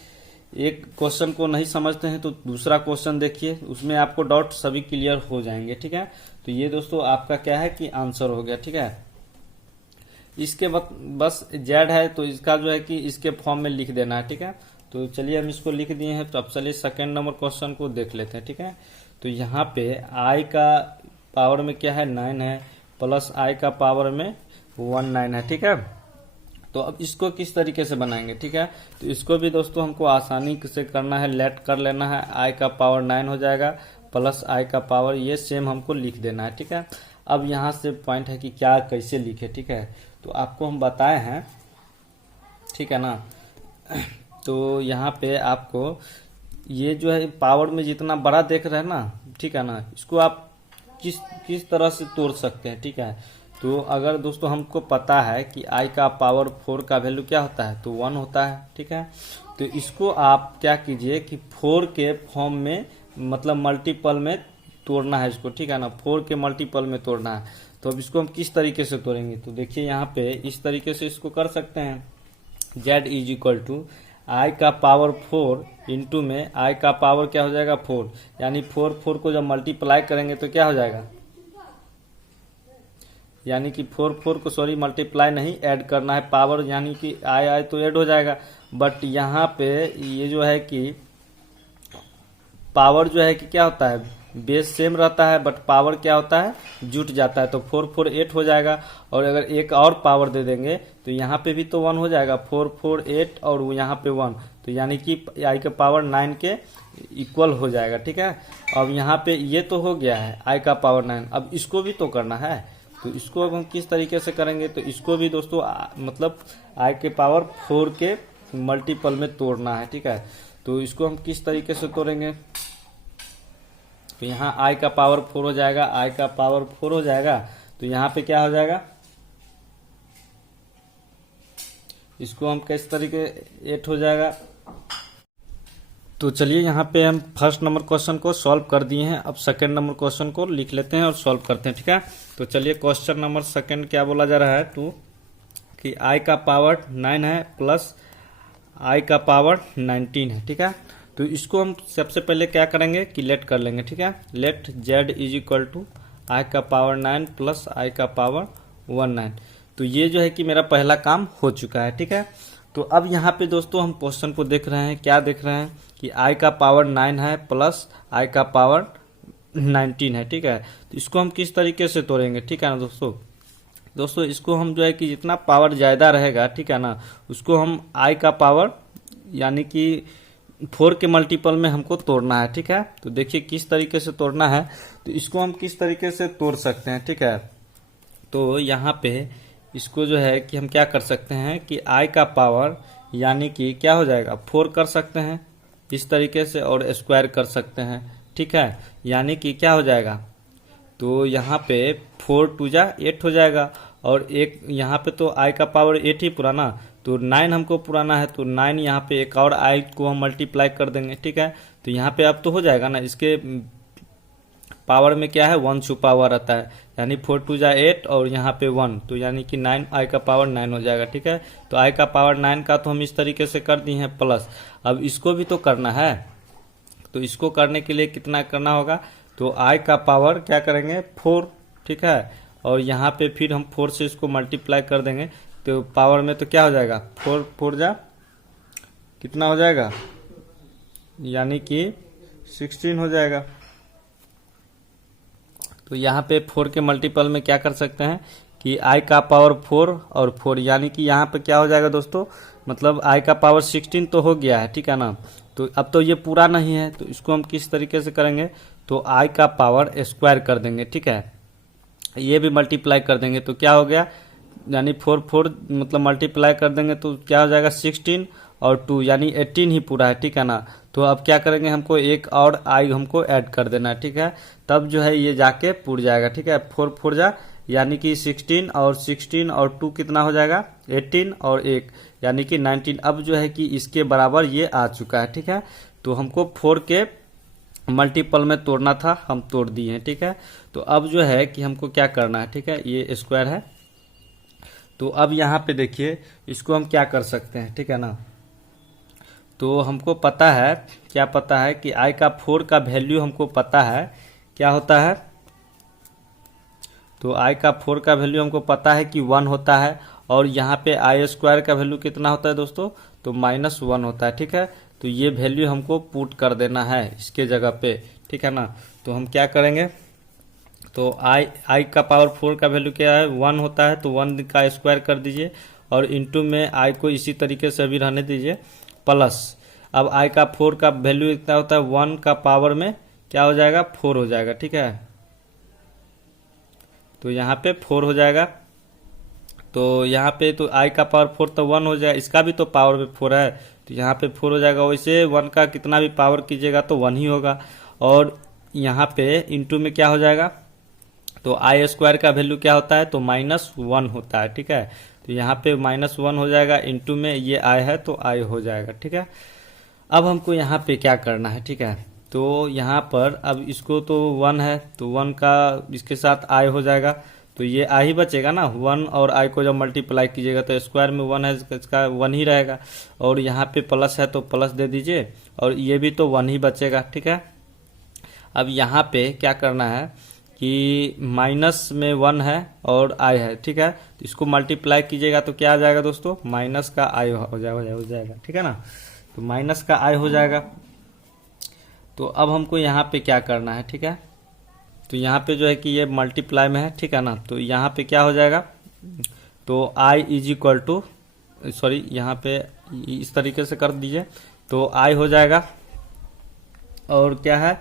एक क्वेश्चन को नहीं समझते हैं तो दूसरा क्वेश्चन देखिए, उसमें आपको डाउट सभी क्लियर हो जाएंगे, ठीक है। तो ये दोस्तों आपका क्या है कि आंसर हो गया, ठीक है। इसके बस z है, तो इसका जो है कि इसके फॉर्म में लिख देना है, ठीक है। तो चलिए हम इसको लिख दिए हैं। तो अब चलिए सेकेंड नंबर क्वेश्चन को देख लेते हैं, ठीक है। तो यहाँ पे i का पावर में क्या है, 9 है, प्लस i का पावर में 19 है, ठीक है। तो अब इसको किस तरीके से बनाएंगे, ठीक है। तो इसको भी दोस्तों हमको आसानी से करना है, लेट कर लेना है। i का पावर 9 हो जाएगा, प्लस i का पावर, ये सेम हमको लिख देना है, ठीक है। अब यहाँ से पॉइंट है कि क्या कैसे लिखे, ठीक है। तो आपको हम बताए हैं, ठीक है ना। तो यहाँ पे आपको ये जो है पावर में जितना बड़ा देख रहे हैं ना, ठीक है ना, इसको आप किस तरह से तोड़ सकते हैं, ठीक है। तो अगर दोस्तों हमको पता है कि i का पावर 4 का वैल्यू क्या होता है, तो 1 होता है, ठीक है। तो इसको आप क्या कीजिए कि 4 के फॉर्म में मतलब मल्टीपल में तोड़ना है इसको, ठीक है ना, 4 के मल्टीपल में तोड़ना है। तो अब इसको हम किस तरीके से तोड़ेंगे, तो देखिए यहाँ पे इस तरीके से इसको कर सकते हैं। z is equal to I का पावर 4 इंटू में i का पावर क्या हो जाएगा 4, यानी 4 को जब मल्टीप्लाई करेंगे तो क्या हो जाएगा, यानी कि 4 को सॉरी मल्टीप्लाई नहीं ऐड करना है पावर, यानी कि आई तो ऐड हो जाएगा, बट यहाँ पे ये जो है कि पावर जो है कि क्या होता है, बेस सेम रहता है बट पावर क्या होता है, जुट जाता है। तो 4 8 हो जाएगा, और अगर एक और पावर दे देंगे तो यहाँ पे भी तो 1 हो जाएगा, 4 8 और यहाँ पे 1, तो यानी कि आई का पावर 9 के इक्वल हो जाएगा, ठीक है। अब यहाँ पे ये तो हो गया है आई का पावर 9, अब इसको भी तो करना है। तो इसको अब हम किस तरीके से करेंगे, तो इसको भी दोस्तों मतलब आई के पावर 4 के मल्टीपल में तोड़ना है, ठीक है। तो इसको हम किस तरीके से तोड़ेंगे, तो यहाँ आई का पावर 4 हो जाएगा, आई का पावर 4 हो जाएगा, तो यहाँ पे क्या हो जाएगा, इसको हम किस तरीके 8 हो जाएगा। तो चलिए यहाँ पे हम फर्स्ट नंबर क्वेश्चन को सॉल्व कर दिए हैं, अब सेकंड नंबर क्वेश्चन को लिख लेते हैं और सॉल्व करते हैं, ठीक है। तो चलिए क्वेश्चन नंबर सेकंड क्या बोला जा रहा है, तो कि आई का पावर 9 है प्लस आई का पावर 19 है, ठीक है। तो इसको हम सबसे पहले क्या करेंगे कि लेट कर लेंगे, ठीक है। लेट z is equal to I का पावर 9 प्लस आई का पावर 19। तो ये जो है कि मेरा पहला काम हो चुका है, ठीक है। तो अब यहाँ पे दोस्तों हम क्वेश्चन को देख रहे हैं, क्या देख रहे हैं कि आई का पावर 9 है प्लस आई का पावर 19 है, ठीक है। तो इसको हम किस तरीके से तोड़ेंगे, ठीक है ना दोस्तों इसको हम जो है कि जितना पावर ज़्यादा रहेगा, ठीक है ना, उसको हम आई का पावर यानी कि 4 के मल्टीपल में हमको तोड़ना है, ठीक है। तो देखिए किस तरीके से तोड़ना है, तो इसको हम किस तरीके से तोड़ सकते हैं, ठीक है। तो यहाँ पे इसको जो है कि हम क्या कर सकते हैं कि आई का पावर यानी कि क्या हो जाएगा 4 कर सकते हैं इस तरीके से, और स्क्वायर कर सकते हैं, ठीक है। यानी कि क्या हो जाएगा, तो यहाँ पे 4 2 जा 8 हो जाएगा, और एक यहाँ पे तो आई का पावर 8 ही पुराना, तो 9 हमको पुराना है, तो 9 यहाँ पे एक और आई को हम मल्टीप्लाई कर देंगे, ठीक है। तो यहाँ पे अब तो हो जाएगा ना, इसके पावर में क्या है 1 छुपा हुआ रहता है, यानी 4 2 जा 8 और यहाँ पे 1, तो यानी कि 9 आई का पावर 9 हो जाएगा, ठीक है। तो आई का पावर 9 का तो हम इस तरीके से कर दिए हैं प्लस, अब इसको भी तो करना है। तो इसको करने के लिए कितना करना होगा, तो आई का पावर क्या करेंगे 4, ठीक है, और यहाँ पे फिर हम 4 से इसको मल्टीप्लाई कर देंगे, तो पावर में तो क्या हो जाएगा 4 4 जा कितना हो जाएगा, यानी कि 16 हो जाएगा। तो यहाँ पे 4 के मल्टीपल में क्या कर सकते हैं कि आई का पावर 4 और 4, यानी कि यहाँ पे क्या हो जाएगा दोस्तों, मतलब आई का पावर 16 तो हो गया है, ठीक है ना। तो अब तो ये पूरा नहीं है, तो इसको हम किस तरीके से करेंगे, तो आई का पावर स्क्वायर कर देंगे, ठीक है। ये भी मल्टीप्लाई कर देंगे तो क्या हो गया, यानी 4 मतलब मल्टीप्लाई कर देंगे तो क्या हो जाएगा 16 और 2 यानी 18 ही पूरा है, ठीक है ना। तो अब क्या करेंगे, हमको एक और आई हमको ऐड कर देना है, ठीक है, तब जो है ये जाके पूर जाएगा, ठीक है। 4 4 जा यानी कि 16 और 2 कितना हो जाएगा 18 और 1 यानी कि 19। अब जो है कि इसके बराबर ये आ चुका है, ठीक है। तो हमको 4 के मल्टीपल में तोड़ना था, हम तोड़ दिए हैं, ठीक है। तो अब जो है कि हमको क्या करना है, ठीक है, ये स्क्वायर है। तो अब यहाँ पे देखिए इसको हम क्या कर सकते हैं, ठीक है ना। तो हमको पता है, क्या पता है कि आई का 4 का वैल्यू हमको पता है क्या होता है, तो आई का 4 का वैल्यू हमको पता है कि 1 होता है, और यहाँ पे आई स्क्वायर का वैल्यू कितना होता है दोस्तों, तो -1 होता है, ठीक है। तो ये वैल्यू हमको पुट कर देना है इसके जगह पे, ठीक है ना। तो हम क्या करेंगे, तो आई का पावर 4 का वैल्यू क्या है 1 होता है, तो 1 का स्क्वायर कर दीजिए, और इंटू में आई को इसी तरीके से अभी रहने दीजिए प्लस। अब आई का 4 का वैल्यू इतना होता है 1 का पावर में क्या हो जाएगा 4 हो जाएगा, ठीक है। तो यहाँ पे 4 हो जाएगा, तो यहाँ पे तो आई का पावर 4 तो 1 हो जाएगा, इसका भी तो पावर में 4 है, तो यहाँ पे 4 हो जाएगा। वैसे 1 का कितना भी पावर कीजिएगा तो 1 ही होगा, और यहाँ पे इंटू में क्या हो जाएगा तो आई स्क्वायर का वैल्यू क्या होता है, तो -1 होता है, ठीक है। तो यहाँ पे -1 हो जाएगा, इंटू में ये आई है तो आई हो जाएगा, ठीक है। अब हमको यहाँ पे क्या करना है, ठीक है। तो यहाँ पर अब इसको तो 1 है, तो 1 का इसके साथ आई हो जाएगा, तो ये आई ही बचेगा ना। 1 और आई को जब मल्टीप्लाई कीजिएगा तो स्क्वायर में 1 है, इसका 1 ही रहेगा, और यहाँ पे प्लस है तो प्लस दे दीजिए, और ये भी तो 1 ही बचेगा, ठीक है। अब यहाँ पे क्या करना है कि माइनस में 1 है और आई है, ठीक है। तो इसको मल्टीप्लाई कीजिएगा तो क्या आ जाएगा दोस्तों, माइनस का आई हो जाएगा, ठीक है ना। तो माइनस का आई हो जाएगा। तो अब हमको यहाँ पे क्या करना है, ठीक है। तो यहाँ पे जो है कि ये मल्टीप्लाई में है, ठीक है ना। तो यहाँ पे क्या हो जाएगा, तो I is equal to, sorry यहाँ पे इस तरीके से कर दीजिए, तो आई हो जाएगा, और क्या है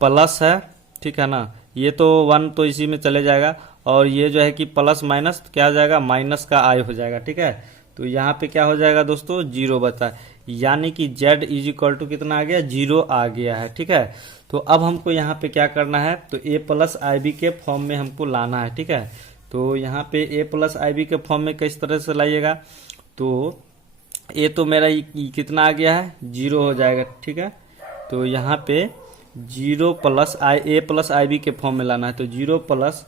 प्लस है, ठीक है ना। ये तो 1 तो इसी में चले जाएगा, और ये जो है कि प्लस माइनस क्या हो जाएगा, माइनस का आई हो जाएगा, ठीक है। तो यहाँ पे क्या हो जाएगा दोस्तों, 0 बचा, यानी कि z इज इक्वल टू कितना आ गया, 0 आ गया है, ठीक है। तो अब हमको यहाँ पे क्या करना है, तो a प्लस आई बी के फॉर्म में हमको लाना है, ठीक है। तो यहाँ पे a प्लस आई बी के फॉर्म में किस तरह से लाइएगा, तो a तो मेरा कितना आ गया है, 0 हो जाएगा, ठीक है। तो यहाँ पे 0 प्लस आई, ए प्लस आई बी के फॉर्म में लाना है, तो 0 प्लस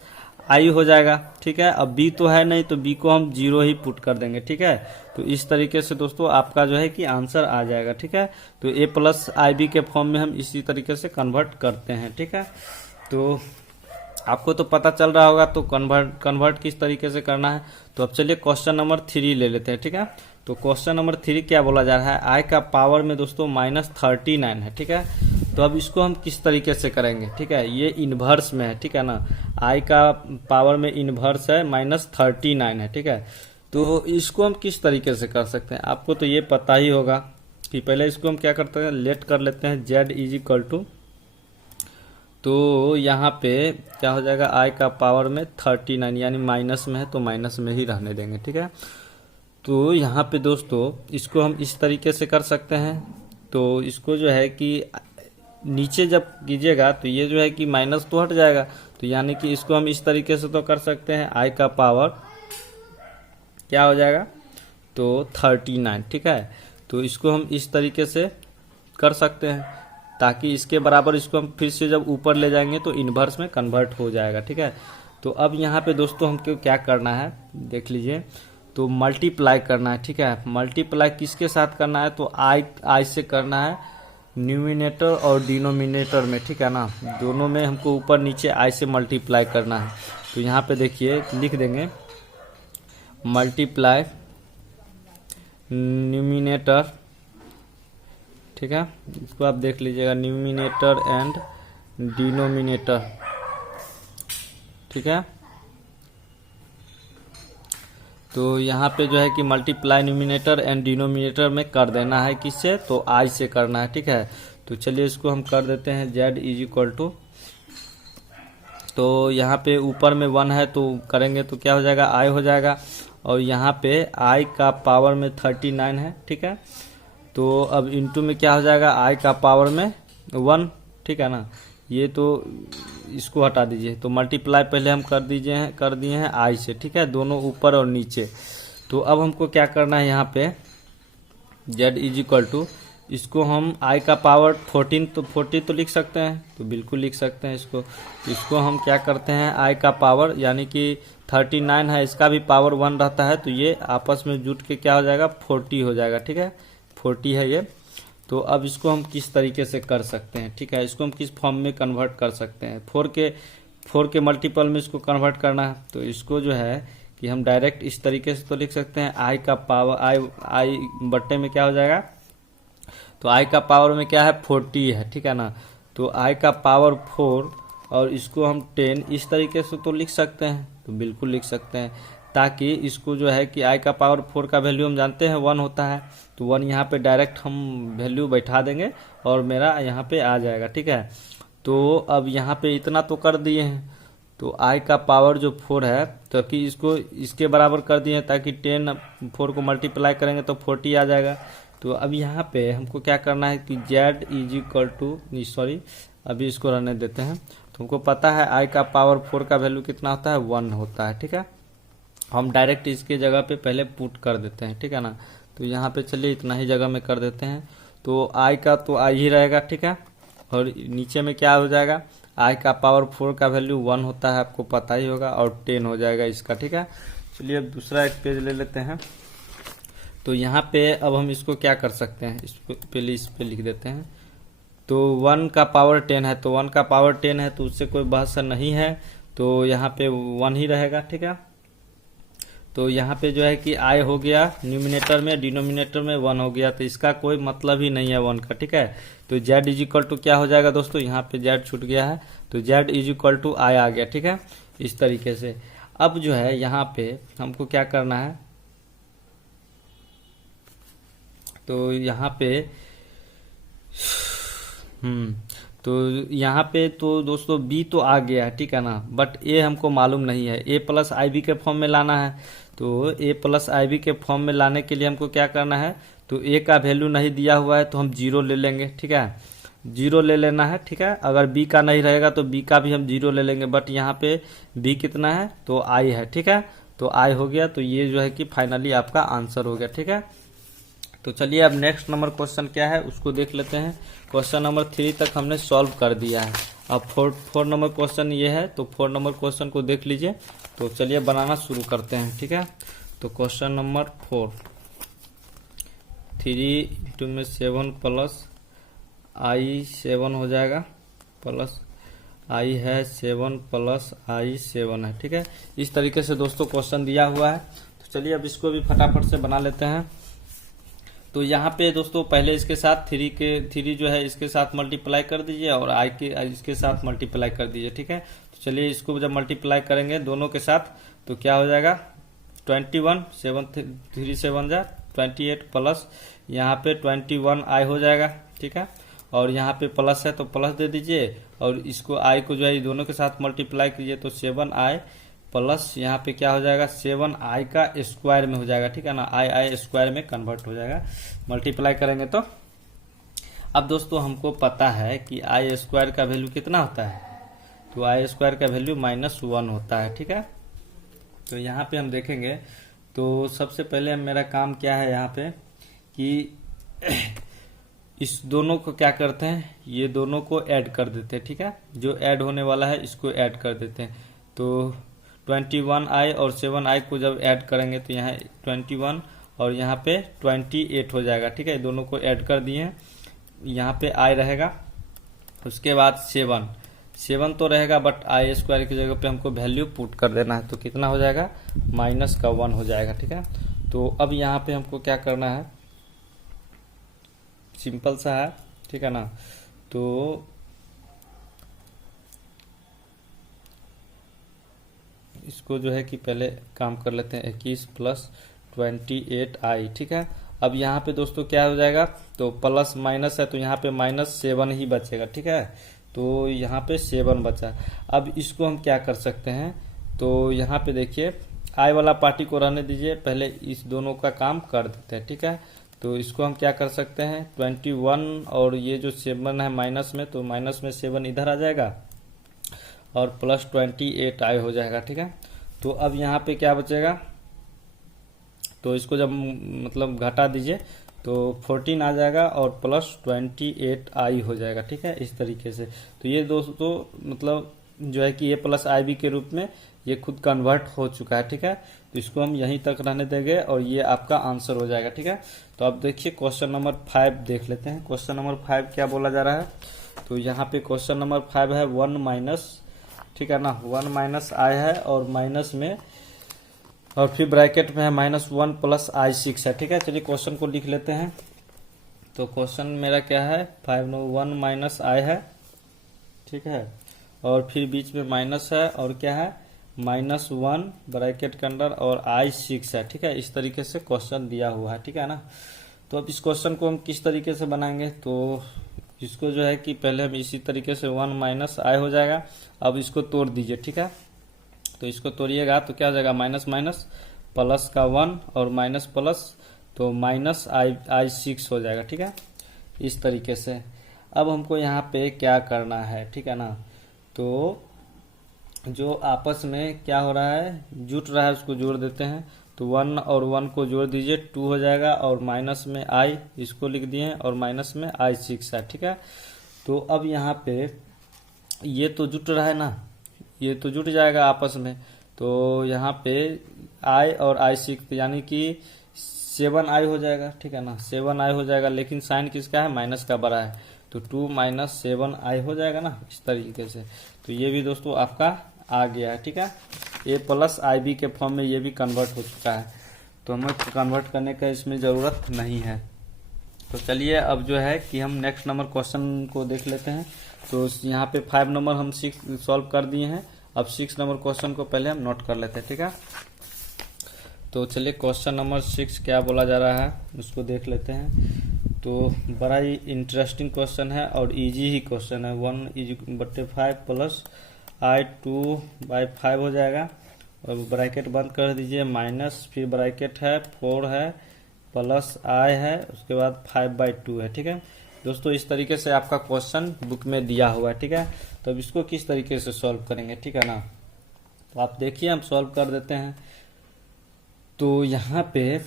आई हो जाएगा, ठीक है। अब बी तो है नहीं, तो बी को हम 0 ही पुट कर देंगे, ठीक है। तो इस तरीके से दोस्तों आपका जो है कि आंसर आ जाएगा, ठीक है। तो ए प्लस आई बी के फॉर्म में हम इसी तरीके से कन्वर्ट करते हैं, ठीक है। तो आपको तो पता चल रहा होगा, तो कन्वर्ट किस तरीके से करना है। तो अब चलिए क्वेश्चन नंबर 3 ले लेते हैं, ठीक है। तो क्वेश्चन नंबर 3 क्या बोला जा रहा है, आई का पावर में दोस्तों -39 है, ठीक है। तो अब इसको हम किस तरीके से करेंगे, ठीक है। ये इन्वर्स में है, ठीक है ना। आई का पावर में इन्वर्स है, -39 है, ठीक है। तो इसको हम किस तरीके से कर सकते हैं, आपको तो ये पता ही होगा कि पहले इसको हम क्या करते हैं, लेट कर लेते हैं z इज इक्वल टू, तो यहाँ पे क्या हो जाएगा, आई का पावर में 39 यानी माइनस में है, तो माइनस में ही रहने देंगे, ठीक है। तो यहाँ पे दोस्तों इसको हम इस तरीके से कर सकते हैं। तो इसको जो है कि नीचे जब कीजिएगा तो ये जो है कि माइनस तो हट जाएगा, तो यानी कि इसको हम इस तरीके से तो कर सकते हैं, आई का पावर क्या हो जाएगा, तो 39, ठीक है। तो इसको हम इस तरीके से कर सकते हैं, ताकि इसके बराबर इसको हम फिर से जब ऊपर ले जाएंगे तो इन्वर्स में कन्वर्ट हो जाएगा, ठीक है। तो अब यहाँ पे दोस्तों हमको क्या करना है, देख लीजिए, तो मल्टीप्लाई करना है, ठीक है। मल्टीप्लाई किसके साथ करना है, तो आई से करना है, न्यूमिनेटर और डिनोमिनेटर में, ठीक है ना। दोनों में हमको ऊपर नीचे आई से मल्टीप्लाई करना है। तो यहाँ पे देखिए लिख देंगे मल्टीप्लाई न्यूमिनेटर, ठीक है। इसको आप देख लीजिएगा, न्यूमिनेटर एंड डिनोमिनेटर, ठीक है। तो यहाँ पे जो है कि मल्टीप्लाई न्यूमिनेटर एंड डिनोमिनेटर में कर देना है, किससे, तो आई से करना है, ठीक है। तो चलिए इसको हम कर देते हैं, z इज इक्वल टू, तो यहाँ पे ऊपर में 1 है तो करेंगे तो क्या हो जाएगा, आई हो जाएगा, और यहाँ पे आई का पावर में 39 है, ठीक है। तो अब इंटू में क्या हो जाएगा, आई का पावर में 1, ठीक है ना। ये तो इसको हटा दीजिए, तो मल्टीप्लाई पहले हम कर दिए हैं आई से, ठीक है, दोनों ऊपर और नीचे। तो अब हमको क्या करना है, यहाँ पे z इज इक्वल टू, इसको हम आई का पावर 14, तो 40 तो लिख सकते हैं, तो बिल्कुल लिख सकते हैं इसको हम क्या करते हैं, आई का पावर यानी कि 39 है, इसका भी पावर 1 रहता है, तो ये आपस में जुट के क्या हो जाएगा, 40 हो जाएगा, ठीक है, 40 है ये। तो अब इसको हम किस तरीके से कर सकते हैं, ठीक है, इसको हम किस फॉर्म में कन्वर्ट कर सकते हैं, 4 के मल्टीपल में इसको कन्वर्ट करना है। तो इसको जो है कि हम डायरेक्ट इस तरीके से तो लिख सकते हैं, आई का पावर आई बट्टे में क्या हो जाएगा, तो आई का पावर में क्या है, 40 है, ठीक है ना। तो आई का पावर 4 और इसको हम 10 इस तरीके से तो लिख सकते हैं, तो बिल्कुल लिख सकते हैं, ताकि इसको जो है कि आई का पावर 4 का वैल्यू हम जानते हैं 1 होता है, तो 1 यहाँ पे डायरेक्ट हम वैल्यू बैठा देंगे और मेरा यहाँ पे आ जाएगा, ठीक है। तो अब यहाँ पे इतना तो कर दिए हैं, तो आई का पावर जो 4 है, तो कि इसको इसके बराबर कर दिए हैं, ताकि 10 4 को मल्टीप्लाई करेंगे तो 40 आ जाएगा। तो अब यहाँ पे हमको क्या करना है कि z is equal to, sorry अभी इसको रहने देते हैं। तुमको पता है आई का पावर 4 का वैल्यू कितना होता है, 1 होता है, ठीक है। हम डायरेक्ट इसके जगह पे पहले पुट कर देते हैं, ठीक है ना। तो यहाँ पे चलिए इतना ही जगह में कर देते हैं। तो आई का तो आई ही रहेगा, ठीक है। और नीचे में क्या हो जाएगा, आई का पावर 4 का वैल्यू 1 होता है, आपको पता ही होगा, और 10 हो जाएगा इसका, ठीक है। चलिए अब दूसरा एक पेज ले लेते हैं। तो यहाँ पे अब हम इसको क्या कर सकते हैं, इसको पहले इस पे लिख देते हैं। तो 1 का पावर 10 है, तो 1 का पावर 10 है तो उससे कोई बहस नहीं है, तो यहाँ पे 1 ही रहेगा, ठीक है। तो यहाँ पे जो है कि आई हो गया न्यूमिनेटर में, डिनोमिनेटर में 1 हो गया, तो इसका कोई मतलब ही नहीं है 1 का, ठीक है। तो जेड इज इक्वल टू क्या हो जाएगा दोस्तों, यहाँ पे जेड छूट गया है, तो जेड इज इक्वल टू आई आ गया, ठीक है, इस तरीके से। अब जो है यहाँ पे हमको क्या करना है, तो यहाँ पे तो यहाँ पे तो दोस्तों बी तो आ गया है, ठीक है ना, बट ए हमको मालूम नहीं है। ए प्लस आई बी के फॉर्म में लाना है, तो ए प्लस आई बी के फॉर्म में लाने के लिए हमको क्या करना है, तो ए का वैल्यू नहीं दिया हुआ है तो हम 0 ले लेंगे, ठीक है, 0 ले लेना है, ठीक है। अगर बी का नहीं रहेगा तो बी का भी हम 0 ले लेंगे, बट यहाँ पे बी कितना है, तो आई है, ठीक है। तो आई हो गया, तो ये जो है कि फाइनली आपका आंसर हो गया, ठीक है। तो चलिए अब नेक्स्ट नंबर क्वेश्चन क्या है उसको देख लेते हैं। क्वेश्चन नंबर 3 तक हमने सॉल्व कर दिया है। अब 4 नंबर क्वेश्चन ये है, तो 4 नंबर क्वेश्चन को देख लीजिए। तो चलिए बनाना शुरू करते हैं, ठीक है। तो क्वेश्चन नंबर 4, 3 इंटू में 7 प्लस आई 7 हो जाएगा, प्लस आई है 7 प्लस आई 7 है, ठीक है। इस तरीके से दोस्तों क्वेश्चन दिया हुआ है। तो चलिए अब इसको भी फटाफट से बना लेते हैं। तो यहाँ पे दोस्तों पहले इसके साथ 3 जो है इसके साथ मल्टीप्लाई कर दीजिए और आई के इसके साथ मल्टीप्लाई कर दीजिए, ठीक है। तो चलिए इसको जब मल्टीप्लाई करेंगे दोनों के साथ तो क्या हो जाएगा, 21 7 3 7 जा 28 प्लस यहाँ पे 21 आई हो जाएगा, ठीक है। और यहाँ पे प्लस है तो प्लस दे दीजिए, और इसको आई को जो है दोनों के साथ मल्टीप्लाई कीजिए तो 7 आई प्लस यहाँ पे क्या हो जाएगा, 7 आई का स्क्वायर में हो जाएगा, ठीक है ना, आई स्क्वायर में कन्वर्ट हो जाएगा मल्टीप्लाई करेंगे तो। अब दोस्तों हमको पता है कि आई स्क्वायर का वैल्यू कितना होता है, तो आई स्क्वायर का वैल्यू -1 होता है, ठीक है। तो यहाँ पे हम देखेंगे, तो सबसे पहले मेरा काम क्या है यहाँ पे कि इस दोनों को क्या करते हैं, ये दोनों को ऐड कर देते हैं, ठीक है। जो ऐड होने वाला है इसको ऐड कर देते हैं। तो 21 आई और 7 आई को जब ऐड करेंगे तो यहाँ 21 और यहाँ पे 28 हो जाएगा, ठीक है। दोनों को ऐड कर दिए, यहाँ पे आई रहेगा, उसके बाद 7 तो रहेगा, बट आई स्क्वायर की जगह पे हमको वैल्यू पुट कर देना है, तो कितना हो जाएगा, -1 हो जाएगा, ठीक है। तो अब यहाँ पे हमको क्या करना है, सिंपल सा है, ठीक है ना। तो इसको जो है कि पहले काम कर लेते हैं, 21 प्लस 28 आई, ठीक है। अब यहाँ पे दोस्तों क्या हो जाएगा, तो प्लस माइनस है तो यहाँ पे -7 ही बचेगा, ठीक है। तो यहाँ पे 7 बचा। अब इसको हम क्या कर सकते हैं, तो यहाँ पे देखिए आई वाला पार्टी को रहने दीजिए, पहले इस दोनों का काम कर देते हैं, ठीक है। तो इसको हम क्या कर सकते हैं, 21 और ये जो 7 है माइनस में, तो माइनस में 7 इधर आ जाएगा और प्लस 28 आई हो जाएगा, ठीक है। तो अब यहाँ पे क्या बचेगा, तो इसको जब मतलब घटा दीजिए तो 14 आ जाएगा और प्लस 28 आई हो जाएगा, ठीक है, इस तरीके से। तो ये दोस्तों मतलब जो है कि ए प्लस आई बी के रूप में ये खुद कन्वर्ट हो चुका है, ठीक है। तो इसको हम यहीं तक रहने देंगे और ये आपका आंसर हो जाएगा, ठीक है। तो अब देखिए क्वेश्चन नंबर 5 देख लेते हैं। क्वेश्चन नंबर 5 क्या बोला जा रहा है, तो यहाँ पे क्वेश्चन नंबर 5 है 1 माइनस, ठीक है ना, 1 माइनस आई है और माइनस में और फिर ब्रैकेट में है -1 प्लस आई 6 है, ठीक है। चलिए क्वेश्चन को लिख लेते हैं। तो क्वेश्चन मेरा क्या है, 1 माइनस आई है, ठीक है, और फिर बीच में माइनस है और क्या है -1 ब्रैकेट के अंदर और आई 6 है, ठीक है। इस तरीके से क्वेश्चन दिया हुआ है, ठीक है ना। तो अब इस क्वेश्चन को हम किस तरीके से बनाएंगे, तो इसको जो है कि पहले हम इसी तरीके से 1 माइनस आई हो जाएगा। अब इसको तोड़ दीजिए, ठीक है। तो इसको तोड़िएगा तो क्या हो जाएगा, माइनस माइनस प्लस का 1 और माइनस प्लस, तो माइनस आई 6 हो जाएगा, ठीक है, इस तरीके से। अब हमको यहाँ पे क्या करना है, ठीक है ना। तो जो आपस में क्या हो रहा है, जुट रहा है, उसको जोड़ देते हैं। तो 1 और 1 को जोड़ दीजिए, 2 हो जाएगा, और माइनस में i इसको लिख दिए, और माइनस में i6 है, ठीक है। तो अब यहाँ पे ये तो जुट रहा है ना, ये तो जुट जाएगा आपस में। तो यहाँ पे i और i6 यानी कि 7i हो जाएगा, ठीक है ना, 7i हो जाएगा। लेकिन साइन किसका है, माइनस का बड़ा है, तो 2 माइनस 7i हो जाएगा ना, इस तरीके से। तो ये भी दोस्तों आपका आ गया है, ठीक है। a प्लस आई बी के फॉर्म में ये भी कन्वर्ट हो चुका है, तो हमें कन्वर्ट करने का इसमें ज़रूरत नहीं है। तो चलिए अब जो है कि हम नेक्स्ट नंबर क्वेश्चन को देख लेते हैं। तो यहाँ पे 5 नंबर हम 6 सॉल्व कर दिए हैं। अब 6 नंबर क्वेश्चन को पहले हम नोट कर लेते हैं, ठीक है। तो चलिए क्वेश्चन नंबर 6 क्या बोला जा रहा है उसको देख लेते हैं। तो बड़ा ही इंटरेस्टिंग क्वेश्चन है और इजी ही क्वेश्चन है। 1/5 प्लस i2/5 हो जाएगा, और ब्रैकेट बंद कर दीजिए, माइनस फिर ब्रैकेट है 4 है प्लस i है, उसके बाद 5/2 है, ठीक है दोस्तों। इस तरीके से आपका क्वेश्चन बुक में दिया हुआ है, ठीक है। तो अब इसको किस तरीके से सॉल्व करेंगे, ठीक है ना। तो आप देखिए हम सॉल्व कर देते हैं। तो यहाँ पे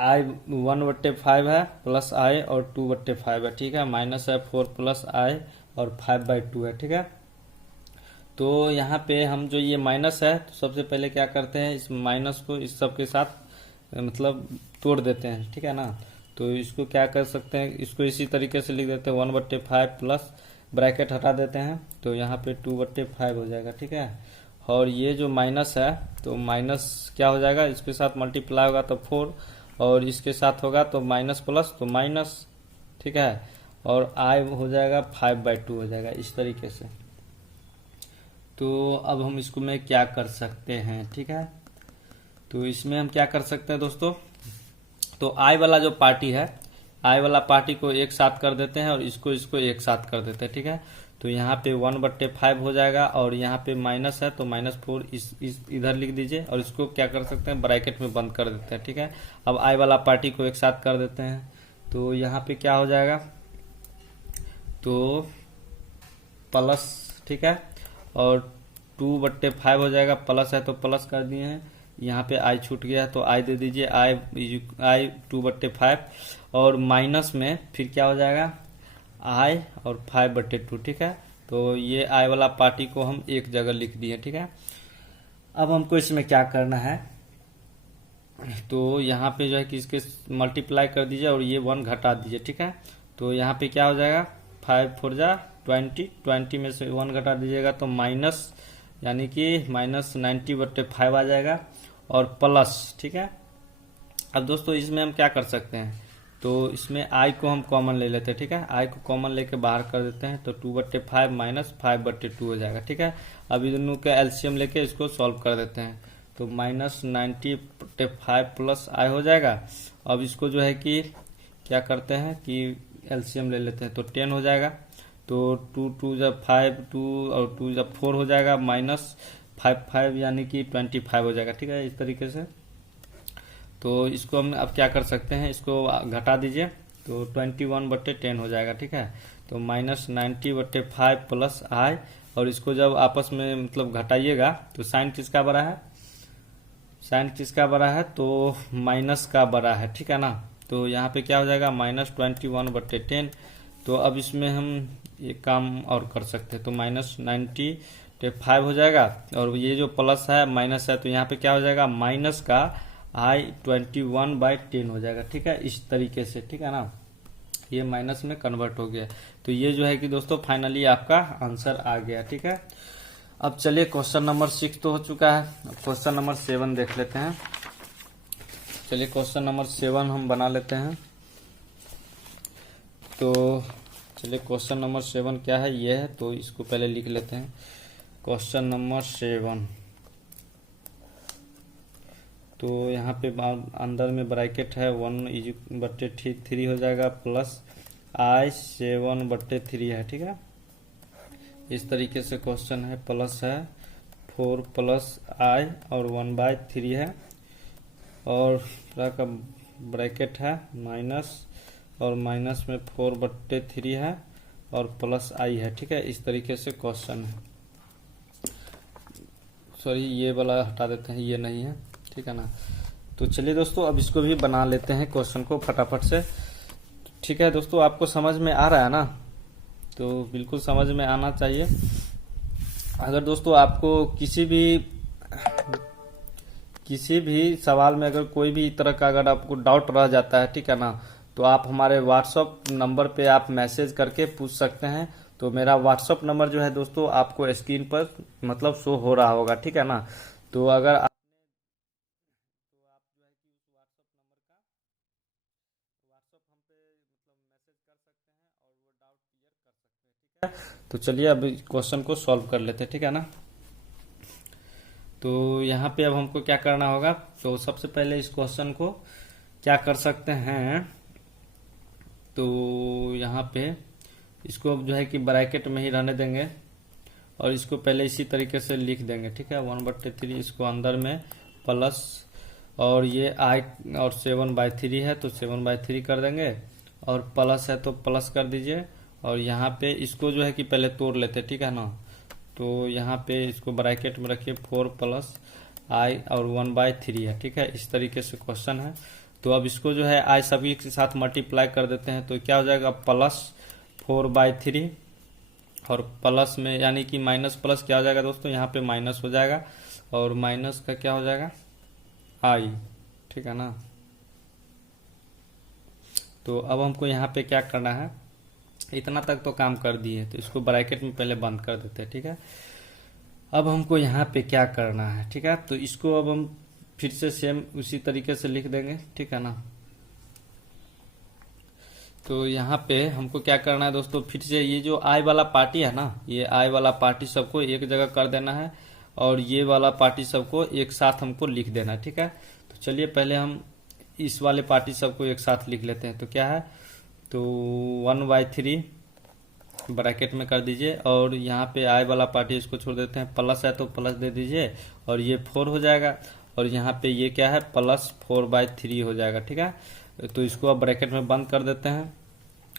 i 1/5 है प्लस i और 2/5 है, ठीक है, माइनस है 4 प्लस i और 5/2 है, ठीक है। तो यहाँ पे हम जो ये माइनस है, तो सबसे पहले क्या करते हैं, इस माइनस को इस सब के साथ मतलब तोड़ देते हैं, ठीक है ना। तो इसको क्या कर सकते हैं, इसको इसी तरीके से लिख देते हैं 1/5 प्लस ब्रैकेट हटा देते हैं, तो यहाँ पे 2/5 हो जाएगा, ठीक है। और ये जो माइनस है, तो माइनस क्या हो जाएगा, इसके साथ मल्टीप्लाई होगा तो 4, और इसके साथ होगा तो माइनस प्लस तो माइनस, ठीक है। और i हो जाएगा 5/2 हो जाएगा, इस तरीके से। तो अब हम इसको में क्या कर सकते हैं, ठीक है। तो इसमें हम क्या कर सकते हैं दोस्तों, तो i वाला जो पार्टी है, i वाला पार्टी को एक साथ कर देते हैं और इसको एक साथ कर देते हैं, ठीक है। तो यहाँ पे 1/5 हो जाएगा, और यहाँ पे माइनस है तो -4 इस इधर लिख दीजिए, और इसको क्या कर सकते हैं, ब्रैकेट में बंद कर देते हैं, ठीक है। अब i वाला पार्टी को एक साथ कर देते हैं, तो यहाँ पे क्या हो जाएगा, तो प्लस, ठीक है, और 2/5 हो जाएगा, प्लस है तो प्लस कर दिए हैं, यहाँ पे i छूट गया है तो i दे दीजिए, i 2/5, और माइनस में फिर क्या हो जाएगा, i और 5/2, ठीक है। तो ये i वाला पार्टी को हम एक जगह लिख दिए, ठीक है। अब हमको इसमें क्या करना है, तो यहाँ पे जो है कि इसके मल्टीप्लाई कर दीजिए और ये 1 घटा दीजिए, ठीक है। तो यहाँ पे क्या हो जाएगा, 5 4 जा 20 में से 1 घटा दीजिएगा तो माइनस, यानी कि -90/5 आ जाएगा, और प्लस, ठीक है। अब दोस्तों इसमें हम क्या कर सकते हैं, तो इसमें i को हम कॉमन ले लेते हैं, ठीक है। i को कॉमन लेके बाहर कर देते हैं, तो 2/5 माइनस 5/2 हो जाएगा, ठीक है। अब इन दोनों का एलसीएम लेके इसको सॉल्व कर देते हैं, तो -90/5 प्लस i हो जाएगा। अब इसको जो है कि क्या करते हैं कि एलसीएम ले लेते हैं, तो 10 हो जाएगा, तो 2 2 जब 5 2 और 2 जब 4 हो जाएगा, -5 यानी कि 25 हो जाएगा, ठीक है, इस तरीके से। तो इसको हम अब क्या कर सकते हैं, इसको घटा दीजिए, तो 21/10 हो जाएगा, ठीक है। तो -90/5 प्लस i, और इसको जब आपस में मतलब घटाइएगा तो साइन किसका बड़ा है, साइन किसका बड़ा है, तो माइनस का बड़ा है, ठीक है ना। तो यहाँ पे क्या हो जाएगा, -21/10। तो अब इसमें हम एक काम और कर सकते हैं, तो -90/5 हो जाएगा, और ये जो प्लस है माइनस है, तो यहाँ पे क्या हो जाएगा, माइनस का i 21/10 हो जाएगा, ठीक है, इस तरीके से, ठीक है ना। ये माइनस में कन्वर्ट हो गया। तो ये जो है कि दोस्तों फाइनली आपका आंसर आ गया, ठीक है। अब चलिए क्वेश्चन नंबर 6 तो हो चुका है, क्वेश्चन नंबर 7 देख लेते हैं। चलिए क्वेश्चन नंबर 7 हम बना लेते हैं। तो चलिए क्वेश्चन नंबर 7 क्या है, ये है, तो इसको पहले लिख लेते हैं। क्वेश्चन नंबर 7, तो यहाँ पे अंदर में ब्रैकेट है 1/3 हो जाएगा, प्लस i 7/3 है, ठीक है, इस तरीके से क्वेश्चन है। प्लस है 4 प्लस i और 1/3 है, और पूरा का ब्रैकेट है और माइनस में 4/3 है और प्लस आई है, ठीक है। इस तरीके से क्वेश्चन है। सॉरी, ये वाला हटा देते हैं, ये नहीं है, ठीक है ना। तो चलिए दोस्तों, अब इसको भी बना लेते हैं क्वेश्चन को फटाफट से, ठीक है दोस्तों। आपको समझ में आ रहा है ना? तो बिल्कुल समझ में आना चाहिए। अगर दोस्तों आपको किसी भी सवाल में अगर कोई भी तरह का अगर आपको डाउट रह जाता है, ठीक है ना, तो आप हमारे व्हाट्सअप नंबर पे आप मैसेज करके पूछ सकते हैं। तो मेरा व्हाट्सअप नंबर जो है दोस्तों आपको स्क्रीन पर मतलब शो हो रहा होगा, ठीक है ना। तो अगर आप जो है कि उस व्हाट्सअप हम पे मतलब मैसेज कर सकते हैं और वो डाउट क्लियर कर सकते हैं, ठीक है। तो चलिए अब क्वेश्चन को सॉल्व कर लेते हैं, ठीक है ना। तो यहाँ पे अब हमको क्या करना होगा, तो सबसे पहले इस क्वेश्चन को क्या कर सकते हैं, तो यहाँ पे इसको अब जो है कि ब्रैकेट में ही रहने देंगे और इसको पहले इसी तरीके से लिख देंगे, ठीक है। 1/3 इसको अंदर में प्लस, और ये आई और 7/3 है तो 7/3 कर देंगे, और प्लस है तो प्लस कर दीजिए। और यहाँ पे इसको जो है कि पहले तोड़ लेते, ठीक है ना। तो यहाँ पे इसको ब्रैकेट में रखिए, 4 प्लस आई और 1/3 है, ठीक है। इस तरीके से क्वेश्चन है। तो अब इसको जो है आई सभी के साथ मल्टीप्लाई कर देते हैं, तो क्या हो जाएगा, +4/3 और प्लस में यानी कि माइनस प्लस क्या हो जाएगा दोस्तों, यहाँ पे माइनस हो जाएगा और माइनस का क्या हो जाएगा, आई, ठीक है ना। तो अब हमको यहाँ पे क्या करना है, इतना तक तो काम कर दिए, तो इसको ब्रैकेट में पहले बंद कर देते हैं, ठीक है। अब हमको यहाँ पे क्या करना है, ठीक है। तो इसको अब हम फिर से सेम उसी तरीके से लिख देंगे, ठीक है ना। तो यहाँ पे हमको क्या करना है दोस्तों, फिर से ये जो आई वाला पार्टी है ना, ये आई वाला पार्टी सबको एक जगह कर देना है और ये वाला पार्टी सबको एक साथ हमको लिख देना है, ठीक है। तो चलिए पहले हम इस वाले पार्टी सबको एक साथ लिख लेते हैं। तो क्या है, तो 1/3 ब्रैकेट में कर दीजिए और यहाँ पे आई वाला पार्टी इसको छोड़ देते हैं, प्लस है तो प्लस दे दीजिए और ये 4 हो जाएगा और यहाँ पे ये क्या है, +4/3 हो जाएगा, ठीक है। तो इसको अब ब्रैकेट में बंद कर देते हैं।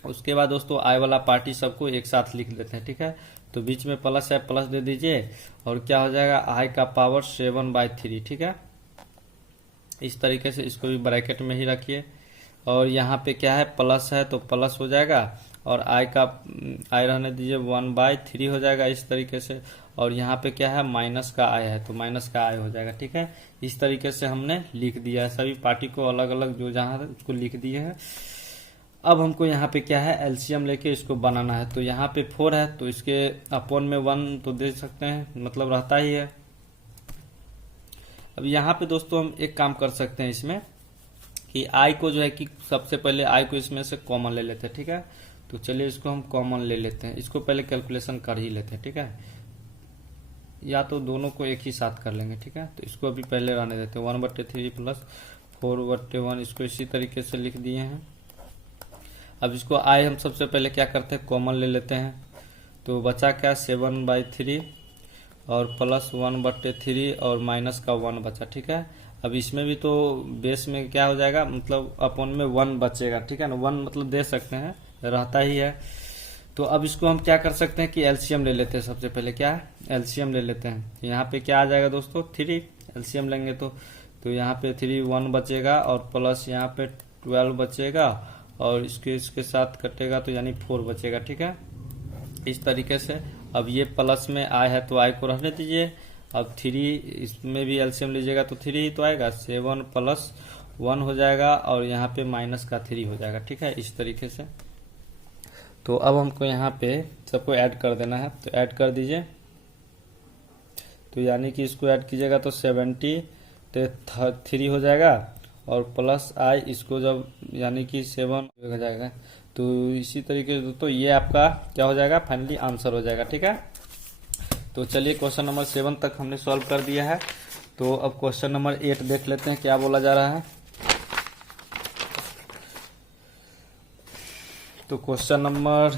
उसके बाद दोस्तों आई वाला पार्टी सबको एक साथ लिख देते हैं, ठीक है। तो बीच में प्लस है, प्लस दे दीजिए और क्या हो जाएगा, आई का पावर 7/3, ठीक है। इस तरीके से इसको भी ब्रैकेट में ही रखिए और यहाँ पे क्या है, प्लस है तो प्लस हो जाएगा और आई रहने दीजिए, 1/3 हो जाएगा इस तरीके से। और यहाँ पे क्या है, माइनस का आई है तो माइनस का आई हो जाएगा, ठीक है। इस तरीके से हमने लिख दिया है सभी पार्टी को अलग अलग, जो जहाँ उसको लिख दिए है। अब हमको यहाँ पे क्या है, एलसीएम लेके इसको बनाना है। तो यहाँ पे 4 है तो इसके अपॉन में 1 तो दे सकते हैं, मतलब रहता ही है। अब यहाँ पे दोस्तों हम एक काम कर सकते हैं इसमें कि आई को जो है कि सबसे पहले आई को इसमें से कॉमन ले लेते हैं, ठीक है। तो चलिए इसको हम कॉमन ले लेते हैं, इसको पहले कैलकुलेशन कर ही लेते हैं, ठीक है। या तो दोनों को एक ही साथ कर लेंगे, ठीक है। तो इसको अभी पहले रहने देते हैं, 1/3 + 4/1 इसको इसी तरीके से लिख दिए हैं। अब इसको आई हम सबसे पहले क्या करते हैं, कॉमन ले लेते हैं। तो बचा क्या, 7/3 और प्लस 1/3 और माइनस का 1 बचा, ठीक है। अब इसमें भी तो बेस में क्या हो जाएगा, मतलब अपॉन में 1 बचेगा, ठीक है ना। 1 मतलब दे सकते हैं, रहता ही है। तो अब इसको हम क्या कर सकते हैं कि एलसीएम ले लेते हैं। सबसे पहले क्या है, एलसीएम ले लेते हैं। यहाँ पे क्या आ जाएगा दोस्तों, 3 एलसीएम लेंगे तो यहाँ पे 3 1 बचेगा और प्लस यहाँ पे 12 बचेगा और इसके साथ कटेगा तो यानी 4 बचेगा, ठीक है। इस तरीके से अब ये प्लस में आई है तो आई को रहने दीजिए। अब 3 इसमें भी एलसीएम लीजिएगा तो 3 ही तो आएगा, 7 + 1 हो जाएगा और यहाँ पे माइनस का 3 हो जाएगा, ठीक है। इस तरीके से तो अब हमको यहाँ पे सबको ऐड कर देना है, तो ऐड कर दीजिए। तो यानी कि इसको ऐड कीजिएगा तो 73 हो जाएगा और प्लस आई इसको जब यानी कि 7 हो जाएगा। तो इसी तरीके से तो ये आपका क्या हो जाएगा, फाइनली आंसर हो जाएगा, ठीक है। तो चलिए क्वेश्चन नंबर 7 तक हमने सॉल्व कर दिया है। तो अब क्वेश्चन नंबर 8 देख लेते हैं क्या बोला जा रहा है। तो क्वेश्चन नंबर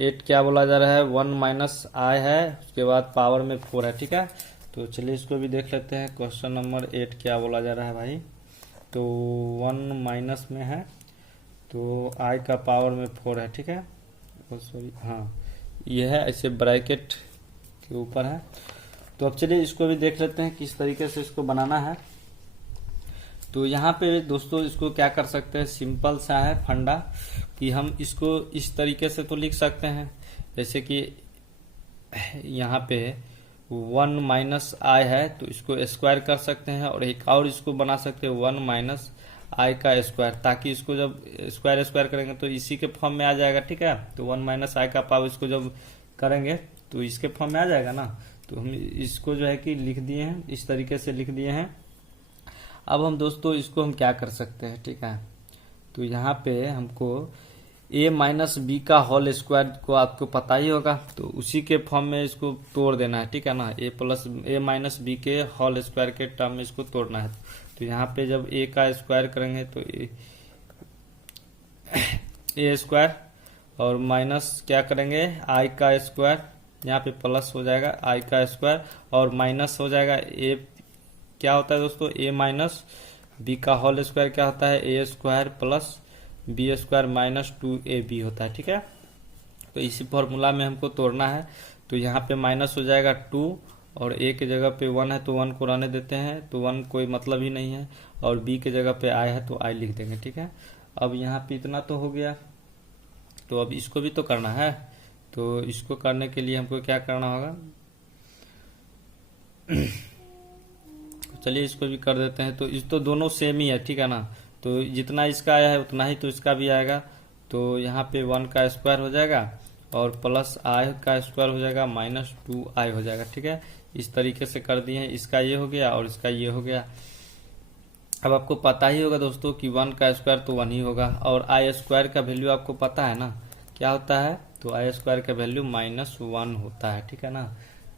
8 क्या बोला जा रहा है, 1 - आई है, उसके बाद पावर में 4 है, ठीक है। तो चलिए इसको भी देख लेते हैं। क्वेश्चन नंबर 8 क्या बोला जा रहा है भाई, तो 1 माइनस में है तो आई का पावर में 4 है, ठीक है, सॉरी हाँ ये है, ऐसे ब्रैकेट के ऊपर है। तो अब चलिए इसको भी देख लेते हैं किस तरीके से इसको बनाना है। तो यहाँ पे दोस्तों इसको क्या कर सकते हैं, सिंपल सा है फंडा कि हम इसको इस तरीके से तो लिख सकते हैं, जैसे कि यहाँ पे 1 माइनस आई है तो इसको स्क्वायर कर सकते हैं, और एक और इसको बना सकते हैं 1 माइनस आई का स्क्वायर, ताकि इसको जब स्क्वायर स्क्वायर करेंगे तो इसी के फॉर्म में आ जाएगा, ठीक है। तो 1 माइनस आई का पावर इसको जब करेंगे तो इसके फॉर्म में आ जाएगा ना। तो हम इसको जो है कि लिख दिए हैं, इस तरीके से लिख दिए हैं। अब हम दोस्तों इसको हम क्या कर सकते हैं, ठीक है, तो यहाँ पे हमको a माइनस बी का होल स्क्वायर को आपको पता ही होगा, तो उसी के फॉर्म में इसको तोड़ देना है, ठीक है ना। a माइनस बी के होल स्क्वायर के टर्म में इसको तोड़ना है। तो यहाँ पे जब a का स्क्वायर करेंगे तो a स्क्वायर और माइनस क्या करेंगे i का स्क्वायर, यहाँ पे प्लस हो जाएगा i का स्क्वायर और माइनस हो जाएगा a, क्या होता है दोस्तों, a माइनस बी का होल स्क्वायर क्या होता है, a square plus B square minus 2ab होता है, ठीक है। तो इसी फॉर्मूला में हमको तोड़ना है। तो यहाँ पे माइनस हो जाएगा 2 और a की जगह पे 1 है तो 1 को रहने देते हैं, तो 1 कोई मतलब ही नहीं है, और b की जगह पे i है तो i लिख देंगे, ठीक है। अब यहाँ पे इतना तो हो गया, तो अब इसको भी तो करना है। तो इसको करने के लिए हमको क्या करना होगा, चलिए इसको भी कर देते हैं। तो इस तो दोनों सेम ही है, ठीक है ना। तो जितना इसका आया है उतना ही तो इसका भी आएगा। तो यहाँ पे 1 का स्क्वायर हो जाएगा और प्लस आई का स्क्वायर हो जाएगा माइनस 2i हो जाएगा, ठीक है। इस तरीके से कर दिए हैं, इसका ये हो गया और इसका ये हो गया। अब आपको पता ही होगा दोस्तों कि 1 का स्क्वायर तो 1 ही होगा, और आई स्क्वायर का वैल्यू आपको पता है ना क्या होता है, तो आई स्क्वायर का वैल्यू -1 होता है, ठीक है ना।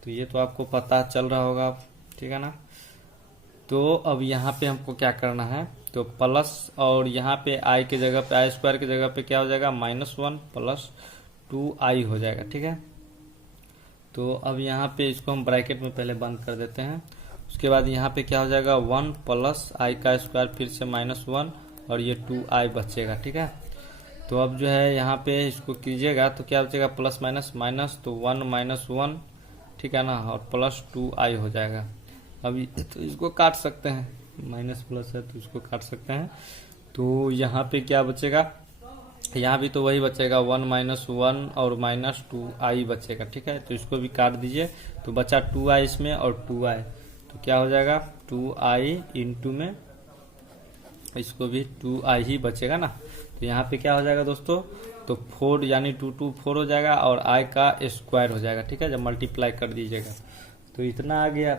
तो ये तो आपको पता चल रहा होगा, ठीक है ना। तो अब यहाँ पे हमको क्या करना है, तो प्लस और यहाँ पे आई के जगह पे, आई स्क्वायर की जगह पे क्या हो जाएगा, -1 प्लस 2i हो जाएगा, ठीक है। तो अब यहाँ पे इसको हम ब्रैकेट में पहले बंद कर देते हैं। उसके बाद यहाँ पे क्या हो जाएगा, 1 प्लस आई का स्क्वायर फिर से -1 और ये 2i बचेगा, ठीक है। तो अब जो है यहाँ पे इसको कीजिएगा तो क्या बचेगा, प्लस माइनस माइनस, तो 1 माइनस 1, ठीक है ना, और प्लस 2i हो जाएगा। अभी तो इसको काट सकते हैं, माइनस प्लस है तो इसको काट सकते हैं। तो यहाँ पे क्या बचेगा, यहाँ भी तो वही बचेगा, 1 माइनस 1 और माइनस 2i बचेगा, ठीक है। तो इसको भी काट दीजिए, तो बचा 2i इसमें और 2i, तो क्या हो जाएगा 2i इंटू में इसको भी 2i ही बचेगा ना। तो यहाँ पे क्या हो जाएगा दोस्तों, तो 4 यानी 2 2 4 हो जाएगा और i का स्क्वायर हो जाएगा, ठीक है, जब मल्टीप्लाई कर दीजिएगा। तो इतना आ गया।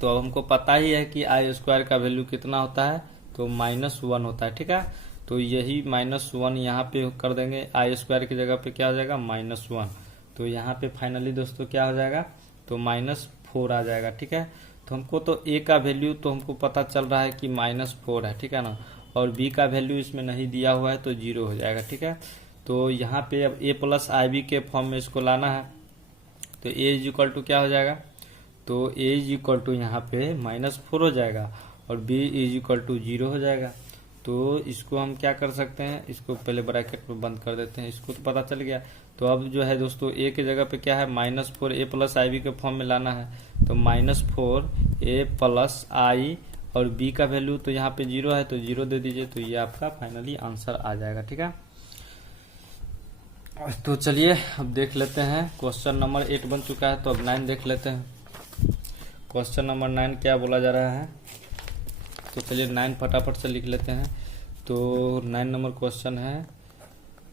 तो अब हमको पता ही है कि आई स्क्वायर का वैल्यू कितना होता है, तो -1 होता है, ठीक है। तो यही -1 यहाँ पे कर देंगे, आई स्क्वायर की जगह पे क्या हो जाएगा -1। तो यहाँ पे फाइनली दोस्तों क्या हो जाएगा, तो -4 आ जाएगा, ठीक है। तो हमको तो a का वैल्यू तो हमको पता चल रहा है कि -4 है, ठीक है ना, और b का वैल्यू इसमें नहीं दिया हुआ है तो 0 हो जाएगा, ठीक है। तो यहाँ पे अब a प्लस आई बी के फॉर्म में इसको लाना है। तो a इज इक्वल टू क्या हो जाएगा, तो a इज इक्वल टू यहाँ पे -4 हो जाएगा और b इज इक्वल टू 0 हो जाएगा। तो इसको हम क्या कर सकते हैं, इसको पहले ब्रैकेट में बंद कर देते हैं, इसको तो पता चल गया। तो अब जो है दोस्तों a की जगह पे क्या है, -4 a प्लस आई बी के फॉर्म में लाना है। तो -4 a प्लस आई और b का वैल्यू तो यहाँ पे 0 है तो 0 दे दीजिए, तो ये आपका फाइनली आंसर आ जाएगा, ठीक है। तो चलिए अब देख लेते हैं, क्वेश्चन नंबर 8 बन चुका है, तो अब 9 देख लेते हैं। क्वेश्चन नंबर 9 क्या बोला जा रहा है, तो चलिए 9 फटाफट से लिख लेते हैं। तो 9 नंबर क्वेश्चन है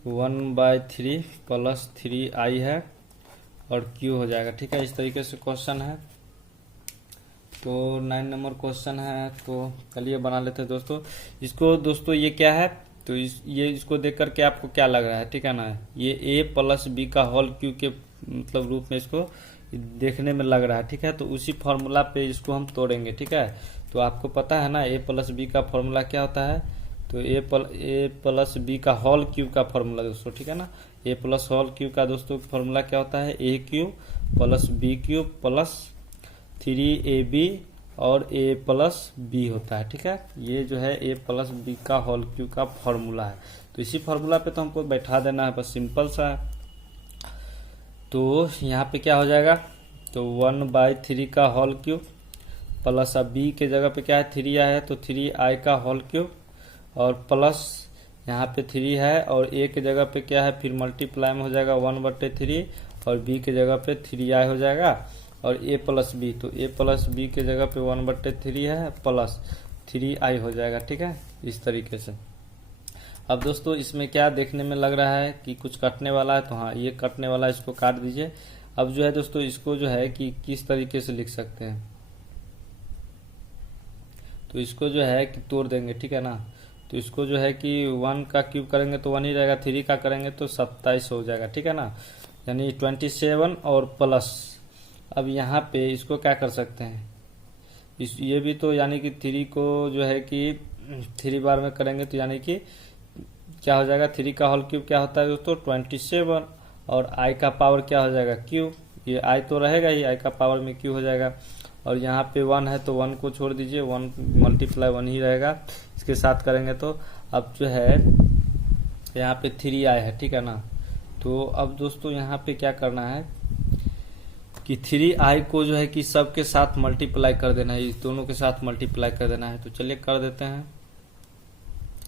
1/3 प्लस 3i है और q हो जाएगा, ठीक है। इस तरीके से क्वेश्चन है। तो 9 नंबर क्वेश्चन है, तो चलिए बना लेते हैं दोस्तों इसको। दोस्तों ये क्या है, तो इसको देख करके आपको क्या लग रहा है, ठीक है ना, ये a प्लस बी का होल q के मतलब रूप में इसको देखने में लग रहा है, ठीक है। तो उसी फॉर्मूला पे इसको हम तोड़ेंगे, ठीक है। तो आपको पता है ना a प्लस बी का फॉर्मूला क्या होता है, तो a प्लस बी का होल क्यूब का फॉर्मूला दोस्तों, ठीक है ना। a प्लस होल क्यूब का दोस्तों फॉर्मूला क्या होता है, a cube plus B cube plus 3ab और ए प्लस बी होता है। ठीक है, ये जो है ए प्लस बी का होल क्यूब का फॉर्मूला है। तो इसी फॉर्मूला पे तो हमको बैठा देना है, बस सिंपल सा है। तो यहाँ पे क्या हो जाएगा, तो 1/3 का होल क्यूब प्लस अब बी के जगह पे क्या है 3 आया है तो 3i का होल क्यूब और प्लस यहाँ पे 3 है और ए के जगह पे क्या है फिर मल्टीप्लाई में हो जाएगा 1/3 और बी के जगह पे 3i हो जाएगा और ए प्लस बी, तो ए प्लस बी के जगह पे 1/3 है प्लस 3i हो जाएगा। ठीक है, इस तरीके से। अब दोस्तों इसमें क्या देखने में लग रहा है कि कुछ कटने वाला है, तो हाँ ये कटने वाला है, इसको काट दीजिए। अब जो है दोस्तों इसको जो है कि किस तरीके से लिख सकते हैं, तो इसको जो है कि तोड़ देंगे। ठीक है ना, तो इसको जो है कि 1 का क्यूब करेंगे तो 1 ही रहेगा, 3 का करेंगे तो 27 हो जाएगा। ठीक है ना, यानी 27 और प्लस। अब यहाँ पे इसको क्या कर सकते हैं, ये भी तो यानी कि 3 को जो है कि 3 बार में करेंगे तो यानी कि क्या हो जाएगा 3 का होल क्यूब क्या होता है दोस्तों 27 और i का पावर क्या हो जाएगा क्यू, ये i तो रहेगा ही, i का पावर में क्यू हो जाएगा। और यहाँ पे 1 है तो 1 को छोड़ दीजिए, 1 मल्टीप्लाई 1 ही रहेगा, इसके साथ करेंगे तो अब जो है यहाँ पे 3i है। ठीक है ना, तो अब दोस्तों यहाँ पे क्या करना है कि 3i को जो है कि सबके साथ मल्टीप्लाई कर देना है, इस दोनों के साथ मल्टीप्लाई कर देना है। तो चलिए कर देते हैं।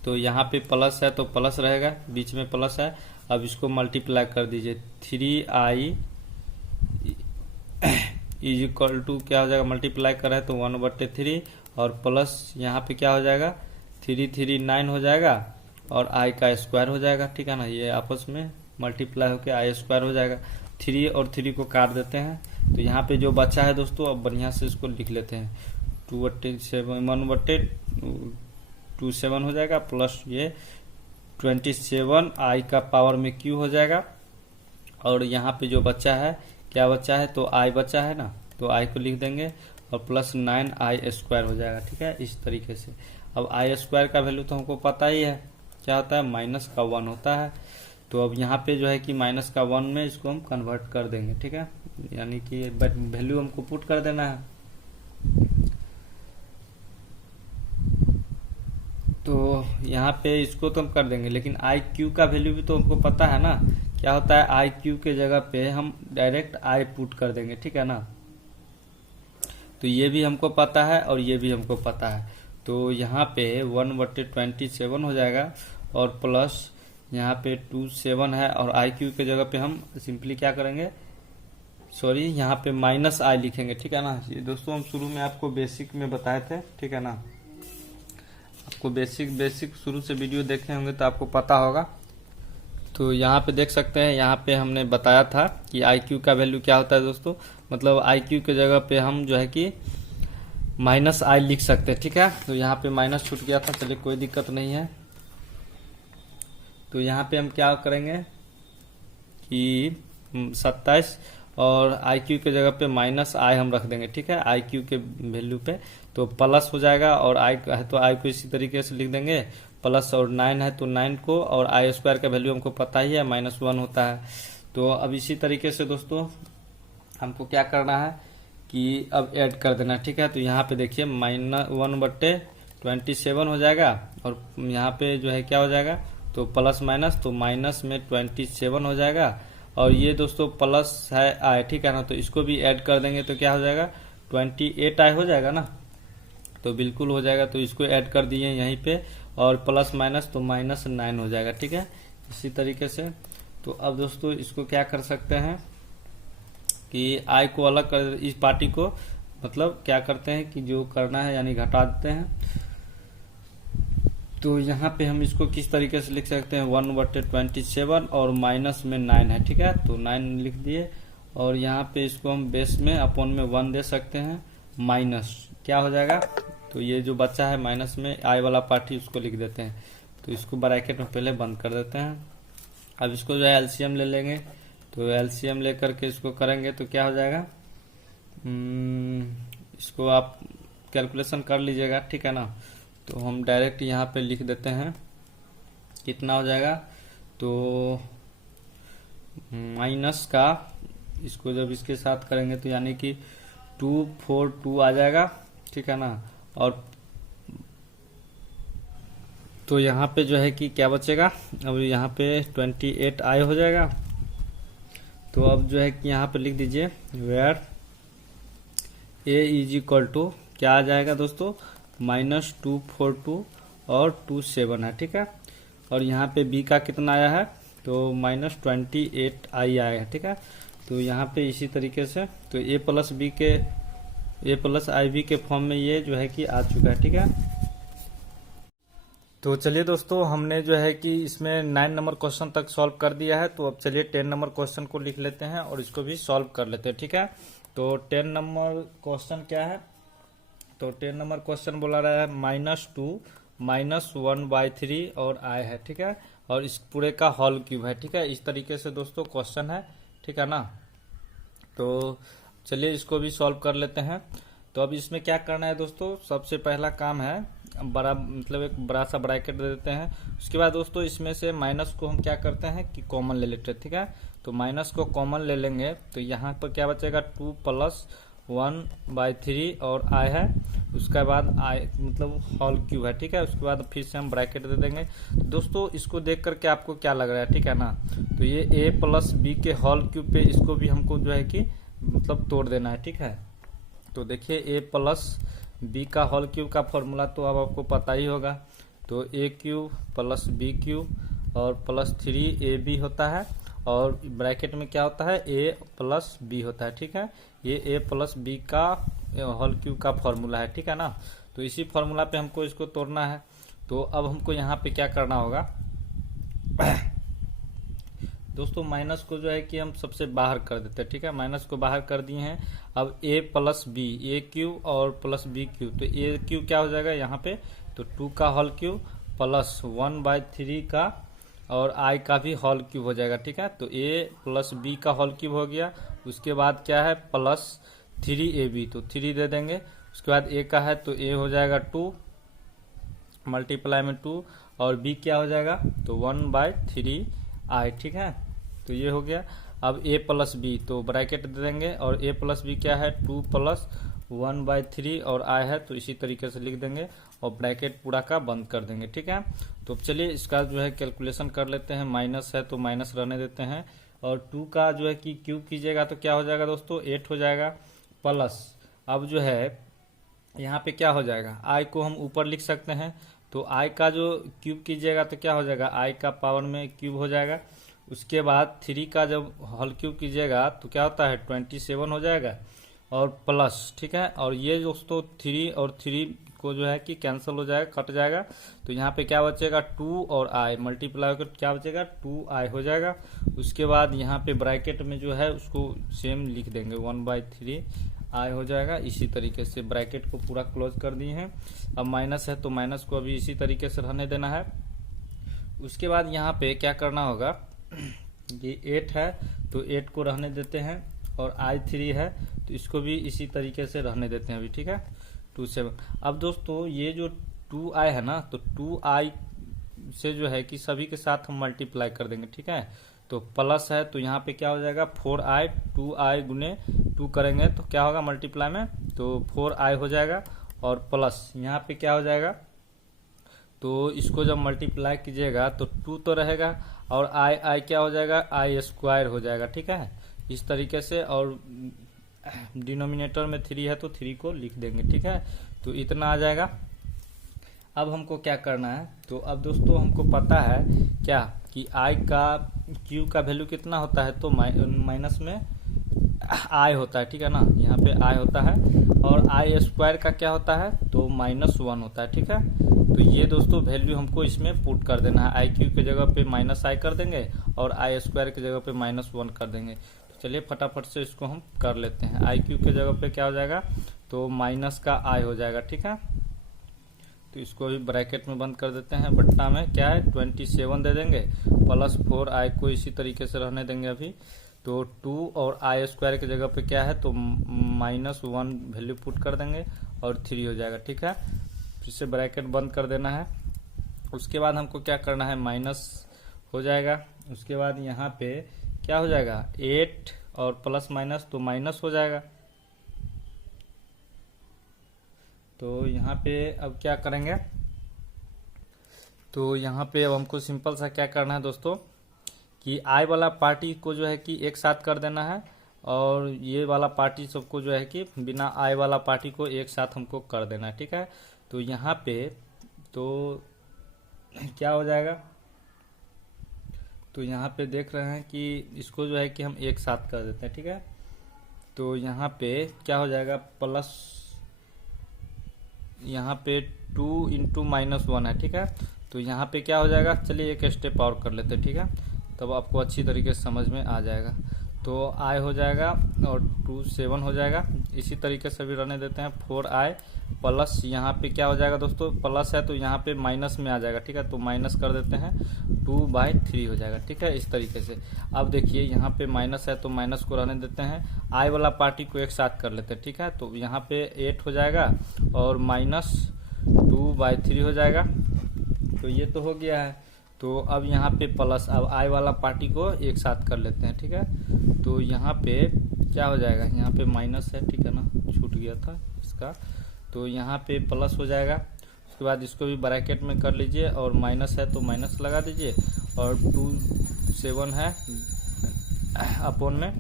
तो यहाँ पे प्लस है तो प्लस रहेगा, बीच में प्लस है। अब इसको मल्टीप्लाई कर दीजिए, 3i इज इक्वल टू क्या हो जाएगा, मल्टीप्लाई कर है तो 1/3 और प्लस यहाँ पे क्या हो जाएगा 339 हो जाएगा और i का स्क्वायर हो जाएगा। ठीक है ना, ये आपस में मल्टीप्लाई होकर i स्क्वायर हो जाएगा। 3 और 3 को काट देते हैं, तो यहाँ पे जो बचा है दोस्तों अब बढ़िया से इसको लिख लेते हैं, 1/27 हो जाएगा प्लस ये 27 i का पावर में q हो जाएगा और यहाँ पे जो बच्चा है क्या बच्चा है तो i बचा है ना, तो i को लिख देंगे और प्लस 9i स्क्वायर हो जाएगा। ठीक है, इस तरीके से। अब i स्क्वायर का वैल्यू तो हमको पता ही है क्या होता है, -1 होता है। तो अब यहाँ पे जो है कि -1 में इसको हम कन्वर्ट कर देंगे। ठीक है, यानी कि वैल्यू हमको पुट कर देना है। तो यहाँ पे इसको तो हम कर देंगे, लेकिन आई क्यू का वैल्यू भी तो हमको पता है ना, क्या होता है आई क्यू के जगह पे हम डायरेक्ट आई पुट कर देंगे। ठीक है ना, तो ये भी हमको पता है और ये भी हमको पता है। तो यहाँ पे 1/27 हो जाएगा और प्लस यहाँ पे 27 है और आई क्यू के जगह पे हम सिंपली क्या करेंगे, सॉरी यहाँ पे -i लिखेंगे। ठीक है ना, ये दोस्तों हम शुरू में आपको बेसिक में बताए थे। ठीक है ना, आपको बेसिक शुरू से वीडियो देखे होंगे तो आपको पता होगा। तो यहाँ पे देख सकते हैं, यहाँ पे हमने बताया था कि आई क्यू का वैल्यू क्या होता है दोस्तों, मतलब आई क्यू के जगह पे हम जो है कि -i लिख सकते हैं। ठीक है, तो यहाँ पे माइनस छूट गया था, चलिए कोई दिक्कत नहीं है। तो यहाँ पे हम क्या करेंगे कि 27 और आई क्यू के जगह पे -i हम रख देंगे। ठीक है, आई क्यू के वैल्यू पे तो प्लस हो जाएगा और i है तो i को इसी तरीके से लिख देंगे प्लस, और 9 है तो 9 को, और i स्क्वायर का वैल्यू हमको पता ही है -1 होता है। तो अब इसी तरीके से दोस्तों हमको क्या करना है कि अब ऐड कर देना। ठीक है, तो यहाँ पे देखिए -1/27 हो जाएगा और यहाँ पे जो है क्या हो जाएगा तो प्लस माइनस, तो माइनस में 27 हो जाएगा और ये दोस्तों प्लस है i। ठीक है ना, तो इसको भी ऐड कर देंगे तो क्या हो जाएगा 28i हो जाएगा ना, तो बिल्कुल हो जाएगा। तो इसको ऐड कर दिए यहीं पे और प्लस माइनस तो -9 हो जाएगा। ठीक है, इसी तरीके से। तो अब दोस्तों इसको क्या कर सकते हैं कि i को अलग कर, इस पार्टी को मतलब क्या करते हैं कि जो करना है यानी घटा देते हैं। तो यहाँ पे हम इसको किस तरीके से लिख सकते हैं 1/27 और माइनस में 9 है। ठीक है, तो 9 लिख दिए और यहाँ पे इसको हम बेस में अपॉन में 1 दे सकते हैं, माइनस क्या हो जाएगा, तो ये जो बच्चा है माइनस में i वाला पार्टी उसको लिख देते हैं। तो इसको ब्रैकेट में पहले बंद कर देते हैं। अब इसको जो है एलसीएम ले लेंगे, तो एलसीएम लेकर के इसको करेंगे तो क्या हो जाएगा, इसको आप कैलकुलेशन कर लीजिएगा। ठीक है ना, तो हम डायरेक्ट यहाँ पे लिख देते हैं कितना हो जाएगा, तो माइनस का इसको जब इसके साथ करेंगे तो यानी कि 242 आ जाएगा ठीक है ना। और तो यहाँ पे जो है कि क्या बचेगा, अब यहाँ पे 28i हो जाएगा। तो अब जो है कि यहाँ पे लिख दीजिए where a is equal to क्या आ जाएगा दोस्तों, -242 और 27 है, ठीक है। और यहाँ पे b का कितना आया है, तो -28i आया है, ठीक है। तो यहाँ पे इसी तरीके से तो a प्लस ib के फॉर्म में ये जो है कि आ चुका है, ठीक है। तो चलिए दोस्तों, हमने जो है कि इसमें 9 नंबर क्वेश्चन तक सॉल्व कर दिया है। तो अब चलिए 10 नंबर क्वेश्चन को लिख लेते हैं और इसको भी सॉल्व कर लेते हैं, ठीक है। तो 10 नंबर क्वेश्चन क्या है, तो 10 नंबर क्वेश्चन बोला रहा है -2 -1/3 और i है, ठीक है। और इस पूरे का होल क्यूब है, ठीक है। इस तरीके से दोस्तों क्वेश्चन है, ठीक है ना। तो चलिए इसको भी सॉल्व कर लेते हैं। तो अब इसमें क्या करना है दोस्तों, सबसे पहला काम है बड़ा मतलब एक बड़ा सा ब्रैकेट दे देते हैं। उसके बाद दोस्तों इसमें से माइनस को हम क्या करते हैं कि कॉमन ले लेते हैं, ठीक है। तो माइनस को कॉमन ले लेंगे तो यहाँ पर क्या बचेगा 2 + 1/3 और i है। उसके बाद i मतलब होल क्यूब है, ठीक है। उसके बाद फिर से हम ब्रैकेट दे देंगे। तो दोस्तों इसको देख करके आपको क्या लग रहा है, ठीक है ना। तो ये a + b के होल क्यूब पे इसको भी हमको जो है कि मतलब तोड़ देना है, ठीक है। तो देखिए a + b का होल क्यूब का फॉर्मूला तो अब आपको पता ही होगा। तो a³ + b³ और +3ab होता है और ब्रैकेट में क्या होता है a + b होता है, ठीक है। ये a + b का होल क्यूब का फॉर्मूला है, ठीक है ना। तो इसी फॉर्मूला पे हमको इसको तोड़ना है। तो अब हमको यहाँ पे क्या करना होगा दोस्तों, माइनस को जो है कि हम सबसे बाहर कर देते हैं, ठीक है। माइनस को बाहर कर दिए हैं। अब a + b a³ और +b³। तो a³ क्या हो जाएगा यहाँ पे, तो 2 का होल क्यूब + 1/3 का और i का भी होल क्यूब हो जाएगा, ठीक है। तो a + b का होल क्यूब हो गया। उसके बाद क्या है +3ab, तो 3 दे देंगे। उसके बाद a का है तो a हो जाएगा 2 × 2 और b क्या हो जाएगा तो 1/3i, ठीक है। तो ये हो गया। अब a + b तो ब्रैकेट दे देंगे और a + b क्या है 2 + 1/3 और i है, तो इसी तरीके से लिख देंगे और ब्रैकेट पूरा का बंद कर देंगे, ठीक है। तो चलिए इसका जो है कैलकुलेशन कर लेते हैं। माइनस है तो माइनस रहने देते हैं और 2 का जो है कि क्यूब कीजिएगा तो क्या हो जाएगा दोस्तों 8 हो जाएगा प्लस। अब जो है यहाँ पे क्या हो जाएगा, i को हम ऊपर लिख सकते हैं। तो i का जो क्यूब कीजिएगा तो क्या हो जाएगा i का पावर में क्यूब हो जाएगा। उसके बाद 3 का जब होल क्यूब कीजिएगा तो क्या होता है 27 हो जाएगा और प्लस, ठीक है। और ये दोस्तों 3 और 3 को जो है कि कैंसिल हो जाएगा, कट जाएगा। तो यहाँ पे क्या बचेगा 2 और i मल्टीप्लाई होकर क्या बचेगा 2i हो जाएगा। उसके बाद यहाँ पे ब्रैकेट में जो है उसको सेम लिख देंगे 1/3i हो जाएगा। इसी तरीके से ब्रैकेट को पूरा क्लोज कर दिए हैं। अब माइनस है तो माइनस को अभी इसी तरीके से रहने देना है। उसके बाद यहाँ पे क्या करना होगा, ये 8 है तो 8 को रहने देते हैं और i3 है तो इसको भी इसी तरीके से रहने देते हैं अभी, ठीक है 27। अब दोस्तों ये जो 2i है ना, तो 2i से जो है कि सभी के साथ हम मल्टीप्लाई कर देंगे, ठीक है। तो प्लस है तो यहाँ पे क्या हो जाएगा 4i 2i गुने 2 करेंगे तो क्या होगा मल्टीप्लाई में तो 4i हो जाएगा और प्लस यहाँ पे क्या हो जाएगा, तो इसको जब मल्टीप्लाई कीजिएगा तो 2 तो रहेगा और i क्या हो जाएगा i² हो जाएगा, ठीक है इस तरीके से। और डिनोमिनेटर में 3 है तो 3 को लिख देंगे, ठीक है। तो इतना आ जाएगा। अब हमको क्या करना है, तो अब दोस्तों हमको पता है क्या कि i का q का वैल्यू कितना होता है, तो माइनस में i होता है, ठीक है ना। यहाँ पे i होता है और i² का क्या होता है तो -1 होता है, ठीक है। तो ये दोस्तों वैल्यू हमको इसमें पुट कर देना है। i क्यूब की जगह पे -i कर देंगे और i² की जगह पे -1 कर देंगे। तो चलिए फटाफट से इसको हम कर लेते हैं। i क्यूब की जगह पे क्या हो जाएगा तो माइनस का i हो जाएगा, ठीक है। तो इसको भी ब्रैकेट में बंद कर देते हैं। बट्टा में क्या है 27 दे देंगे प्लस 4i को इसी तरीके से रहने देंगे अभी। तो 2 और i² की जगह पे क्या है तो -1 वैल्यू पुट कर देंगे और 3 हो जाएगा, ठीक है। फिर से ब्रैकेट बंद कर देना है। उसके बाद हमको क्या करना है माइनस हो जाएगा। उसके बाद यहाँ पे क्या हो जाएगा 8 और प्लस माइनस तो माइनस हो जाएगा। तो यहाँ पे अब क्या करेंगे, तो यहाँ पे अब हमको सिंपल सा क्या करना है दोस्तों कि आई वाला पार्टी को जो है कि एक साथ कर देना है, और ये वाला पार्टी सबको जो है कि बिना आई वाला पार्टी को एक साथ हमको कर देना है, ठीक है। तो यहाँ पे तो क्या हो जाएगा, तो यहाँ पे देख रहे हैं कि इसको जो है कि हम एक साथ कर देते हैं, ठीक है। तो यहाँ पे क्या हो जाएगा, प्लस यहाँ पे 2 इंटू -1 है, ठीक है। तो यहाँ पे क्या हो जाएगा, चलिए एक स्टेप और कर लेते हैं, ठीक है, तब आपको अच्छी तरीके से समझ में आ जाएगा। तो आई हो जाएगा और 2 7 हो जाएगा। इसी तरीके से भी रहने देते हैं 4i प्लस यहाँ पे क्या हो जाएगा दोस्तों, प्लस है तो यहाँ पे माइनस में आ जाएगा, ठीक है। तो माइनस कर देते हैं 2/3 हो जाएगा, ठीक है, इस तरीके से। अब देखिए यहाँ पे माइनस है तो माइनस को रहने देते हैं, आई वाला पार्टी को एक साथ कर लेते हैं, ठीक है। तो यहाँ पे 8 हो जाएगा और -2/3 हो जाएगा। तो ये तो हो गया है। तो अब यहाँ पे प्लस, अब आई वाला पार्टी को एक साथ कर लेते हैं, ठीक है। तो यहाँ पे क्या हो जाएगा, यहाँ पे माइनस है, ठीक है ना, छूट गया था इसका। तो यहाँ पे प्लस हो जाएगा, उसके बाद इसको भी ब्रैकेट में कर लीजिए, और माइनस है तो माइनस लगा दीजिए, और 2 7 है अपॉन में।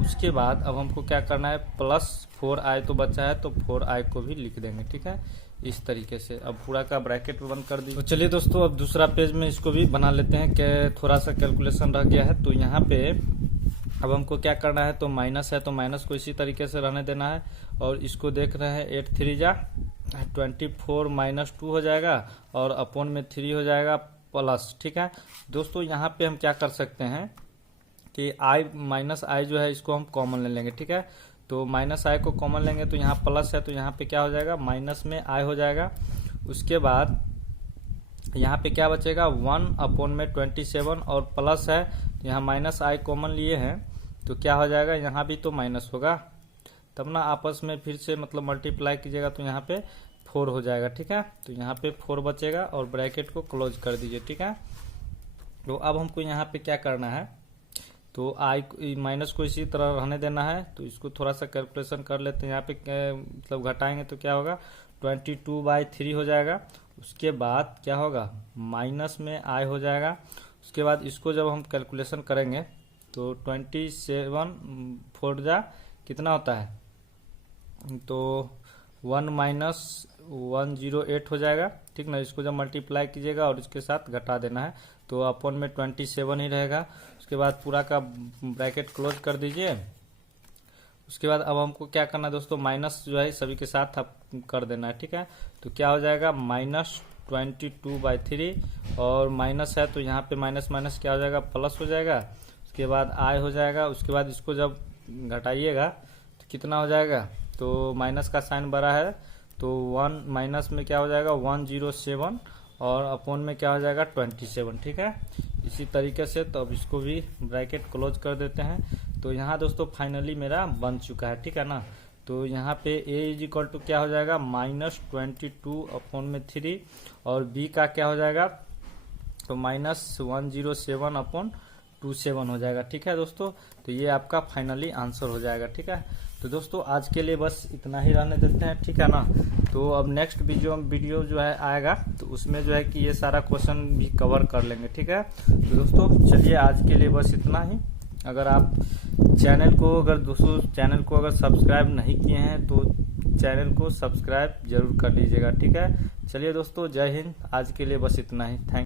उसके बाद अब हमको क्या करना है, प्लस 4i तो बचा है तो 4i को भी लिख देंगे, ठीक है, इस तरीके से। अब पूरा का ब्रैकेट बंद कर दीजिए। तो चलिए दोस्तों अब दूसरा पेज में इसको भी बना लेते हैं कि थोड़ा सा कैलकुलेशन रह गया है। तो यहाँ पे अब हमको क्या करना है, तो माइनस है तो माइनस को इसी तरीके से रहने देना है, और इसको देख रहे हैं 8 3 जा 24 -2 हो जाएगा, और अपॉन में 3 हो जाएगा प्लस, ठीक है। दोस्तों यहाँ पे हम क्या कर सकते हैं कि -i जो है इसको हम कॉमन ले लेंगे, ठीक है। तो -i को कॉमन लेंगे तो यहाँ प्लस है तो यहाँ पे क्या हो जाएगा, माइनस में i हो जाएगा। उसके बाद यहाँ पे क्या बचेगा, 1/27, और प्लस है यहाँ -i कॉमन लिए हैं तो क्या हो जाएगा, यहाँ भी तो माइनस होगा, तब ना आपस में फिर से मतलब मल्टीप्लाई कीजिएगा तो यहाँ पे 4 हो जाएगा, ठीक है। तो यहाँ पे 4 बचेगा और ब्रैकेट को क्लोज कर दीजिए, ठीक है। तो अब हमको यहाँ पे क्या करना है, तो आई माइनस को इसी तरह रहने देना है। तो इसको थोड़ा सा कैलकुलेशन कर लेते हैं, यहाँ पे मतलब घटाएंगे तो क्या होगा, 22/3 हो जाएगा। उसके बाद क्या होगा, माइनस में आई हो जाएगा। उसके बाद इसको जब हम कैलकुलेशन करेंगे तो 27 4 जा कितना होता है, तो 1 -108 हो जाएगा, ठीक ना। इसको जब मल्टीप्लाई कीजिएगा और इसके साथ घटा देना है तो अपॉन में 27 ही रहेगा। उसके बाद पूरा का ब्रैकेट क्लोज कर दीजिए। उसके बाद अब हमको क्या करना है दोस्तों, माइनस जो है सभी के साथ आप कर देना है, ठीक है। तो क्या हो जाएगा, -22/3, और माइनस है तो यहाँ पे माइनस माइनस क्या हो जाएगा, प्लस हो जाएगा। उसके बाद आई हो जाएगा। उसके बाद इसको जब घटाइएगा तो कितना हो जाएगा, तो माइनस का साइन बड़ा है तो 1 माइनस में क्या हो जाएगा, 107, और अपॉन में क्या हो जाएगा, 27, ठीक है, इसी तरीके से। तो अब इसको भी ब्रैकेट क्लोज कर देते हैं। तो यहाँ दोस्तों फाइनली मेरा बन चुका है, ठीक है ना। तो यहाँ पे a = क्या हो जाएगा, -22/3, और b का क्या हो जाएगा, तो -107/27 हो जाएगा, ठीक है दोस्तों। तो ये आपका फाइनली आंसर हो जाएगा, ठीक है। तो दोस्तों आज के लिए बस इतना ही रहने देते हैं, ठीक है ना। तो अब नेक्स्ट वीडियो जो है आएगा तो उसमें जो है कि ये सारा क्वेश्चन भी कवर कर लेंगे, ठीक है। तो दोस्तों चलिए आज के लिए बस इतना ही। अगर आप चैनल को अगर सब्सक्राइब नहीं किए हैं तो चैनल को सब्सक्राइब जरूर कर लीजिएगा, ठीक है। चलिए दोस्तों, जय हिंद। आज के लिए बस इतना ही। थैंक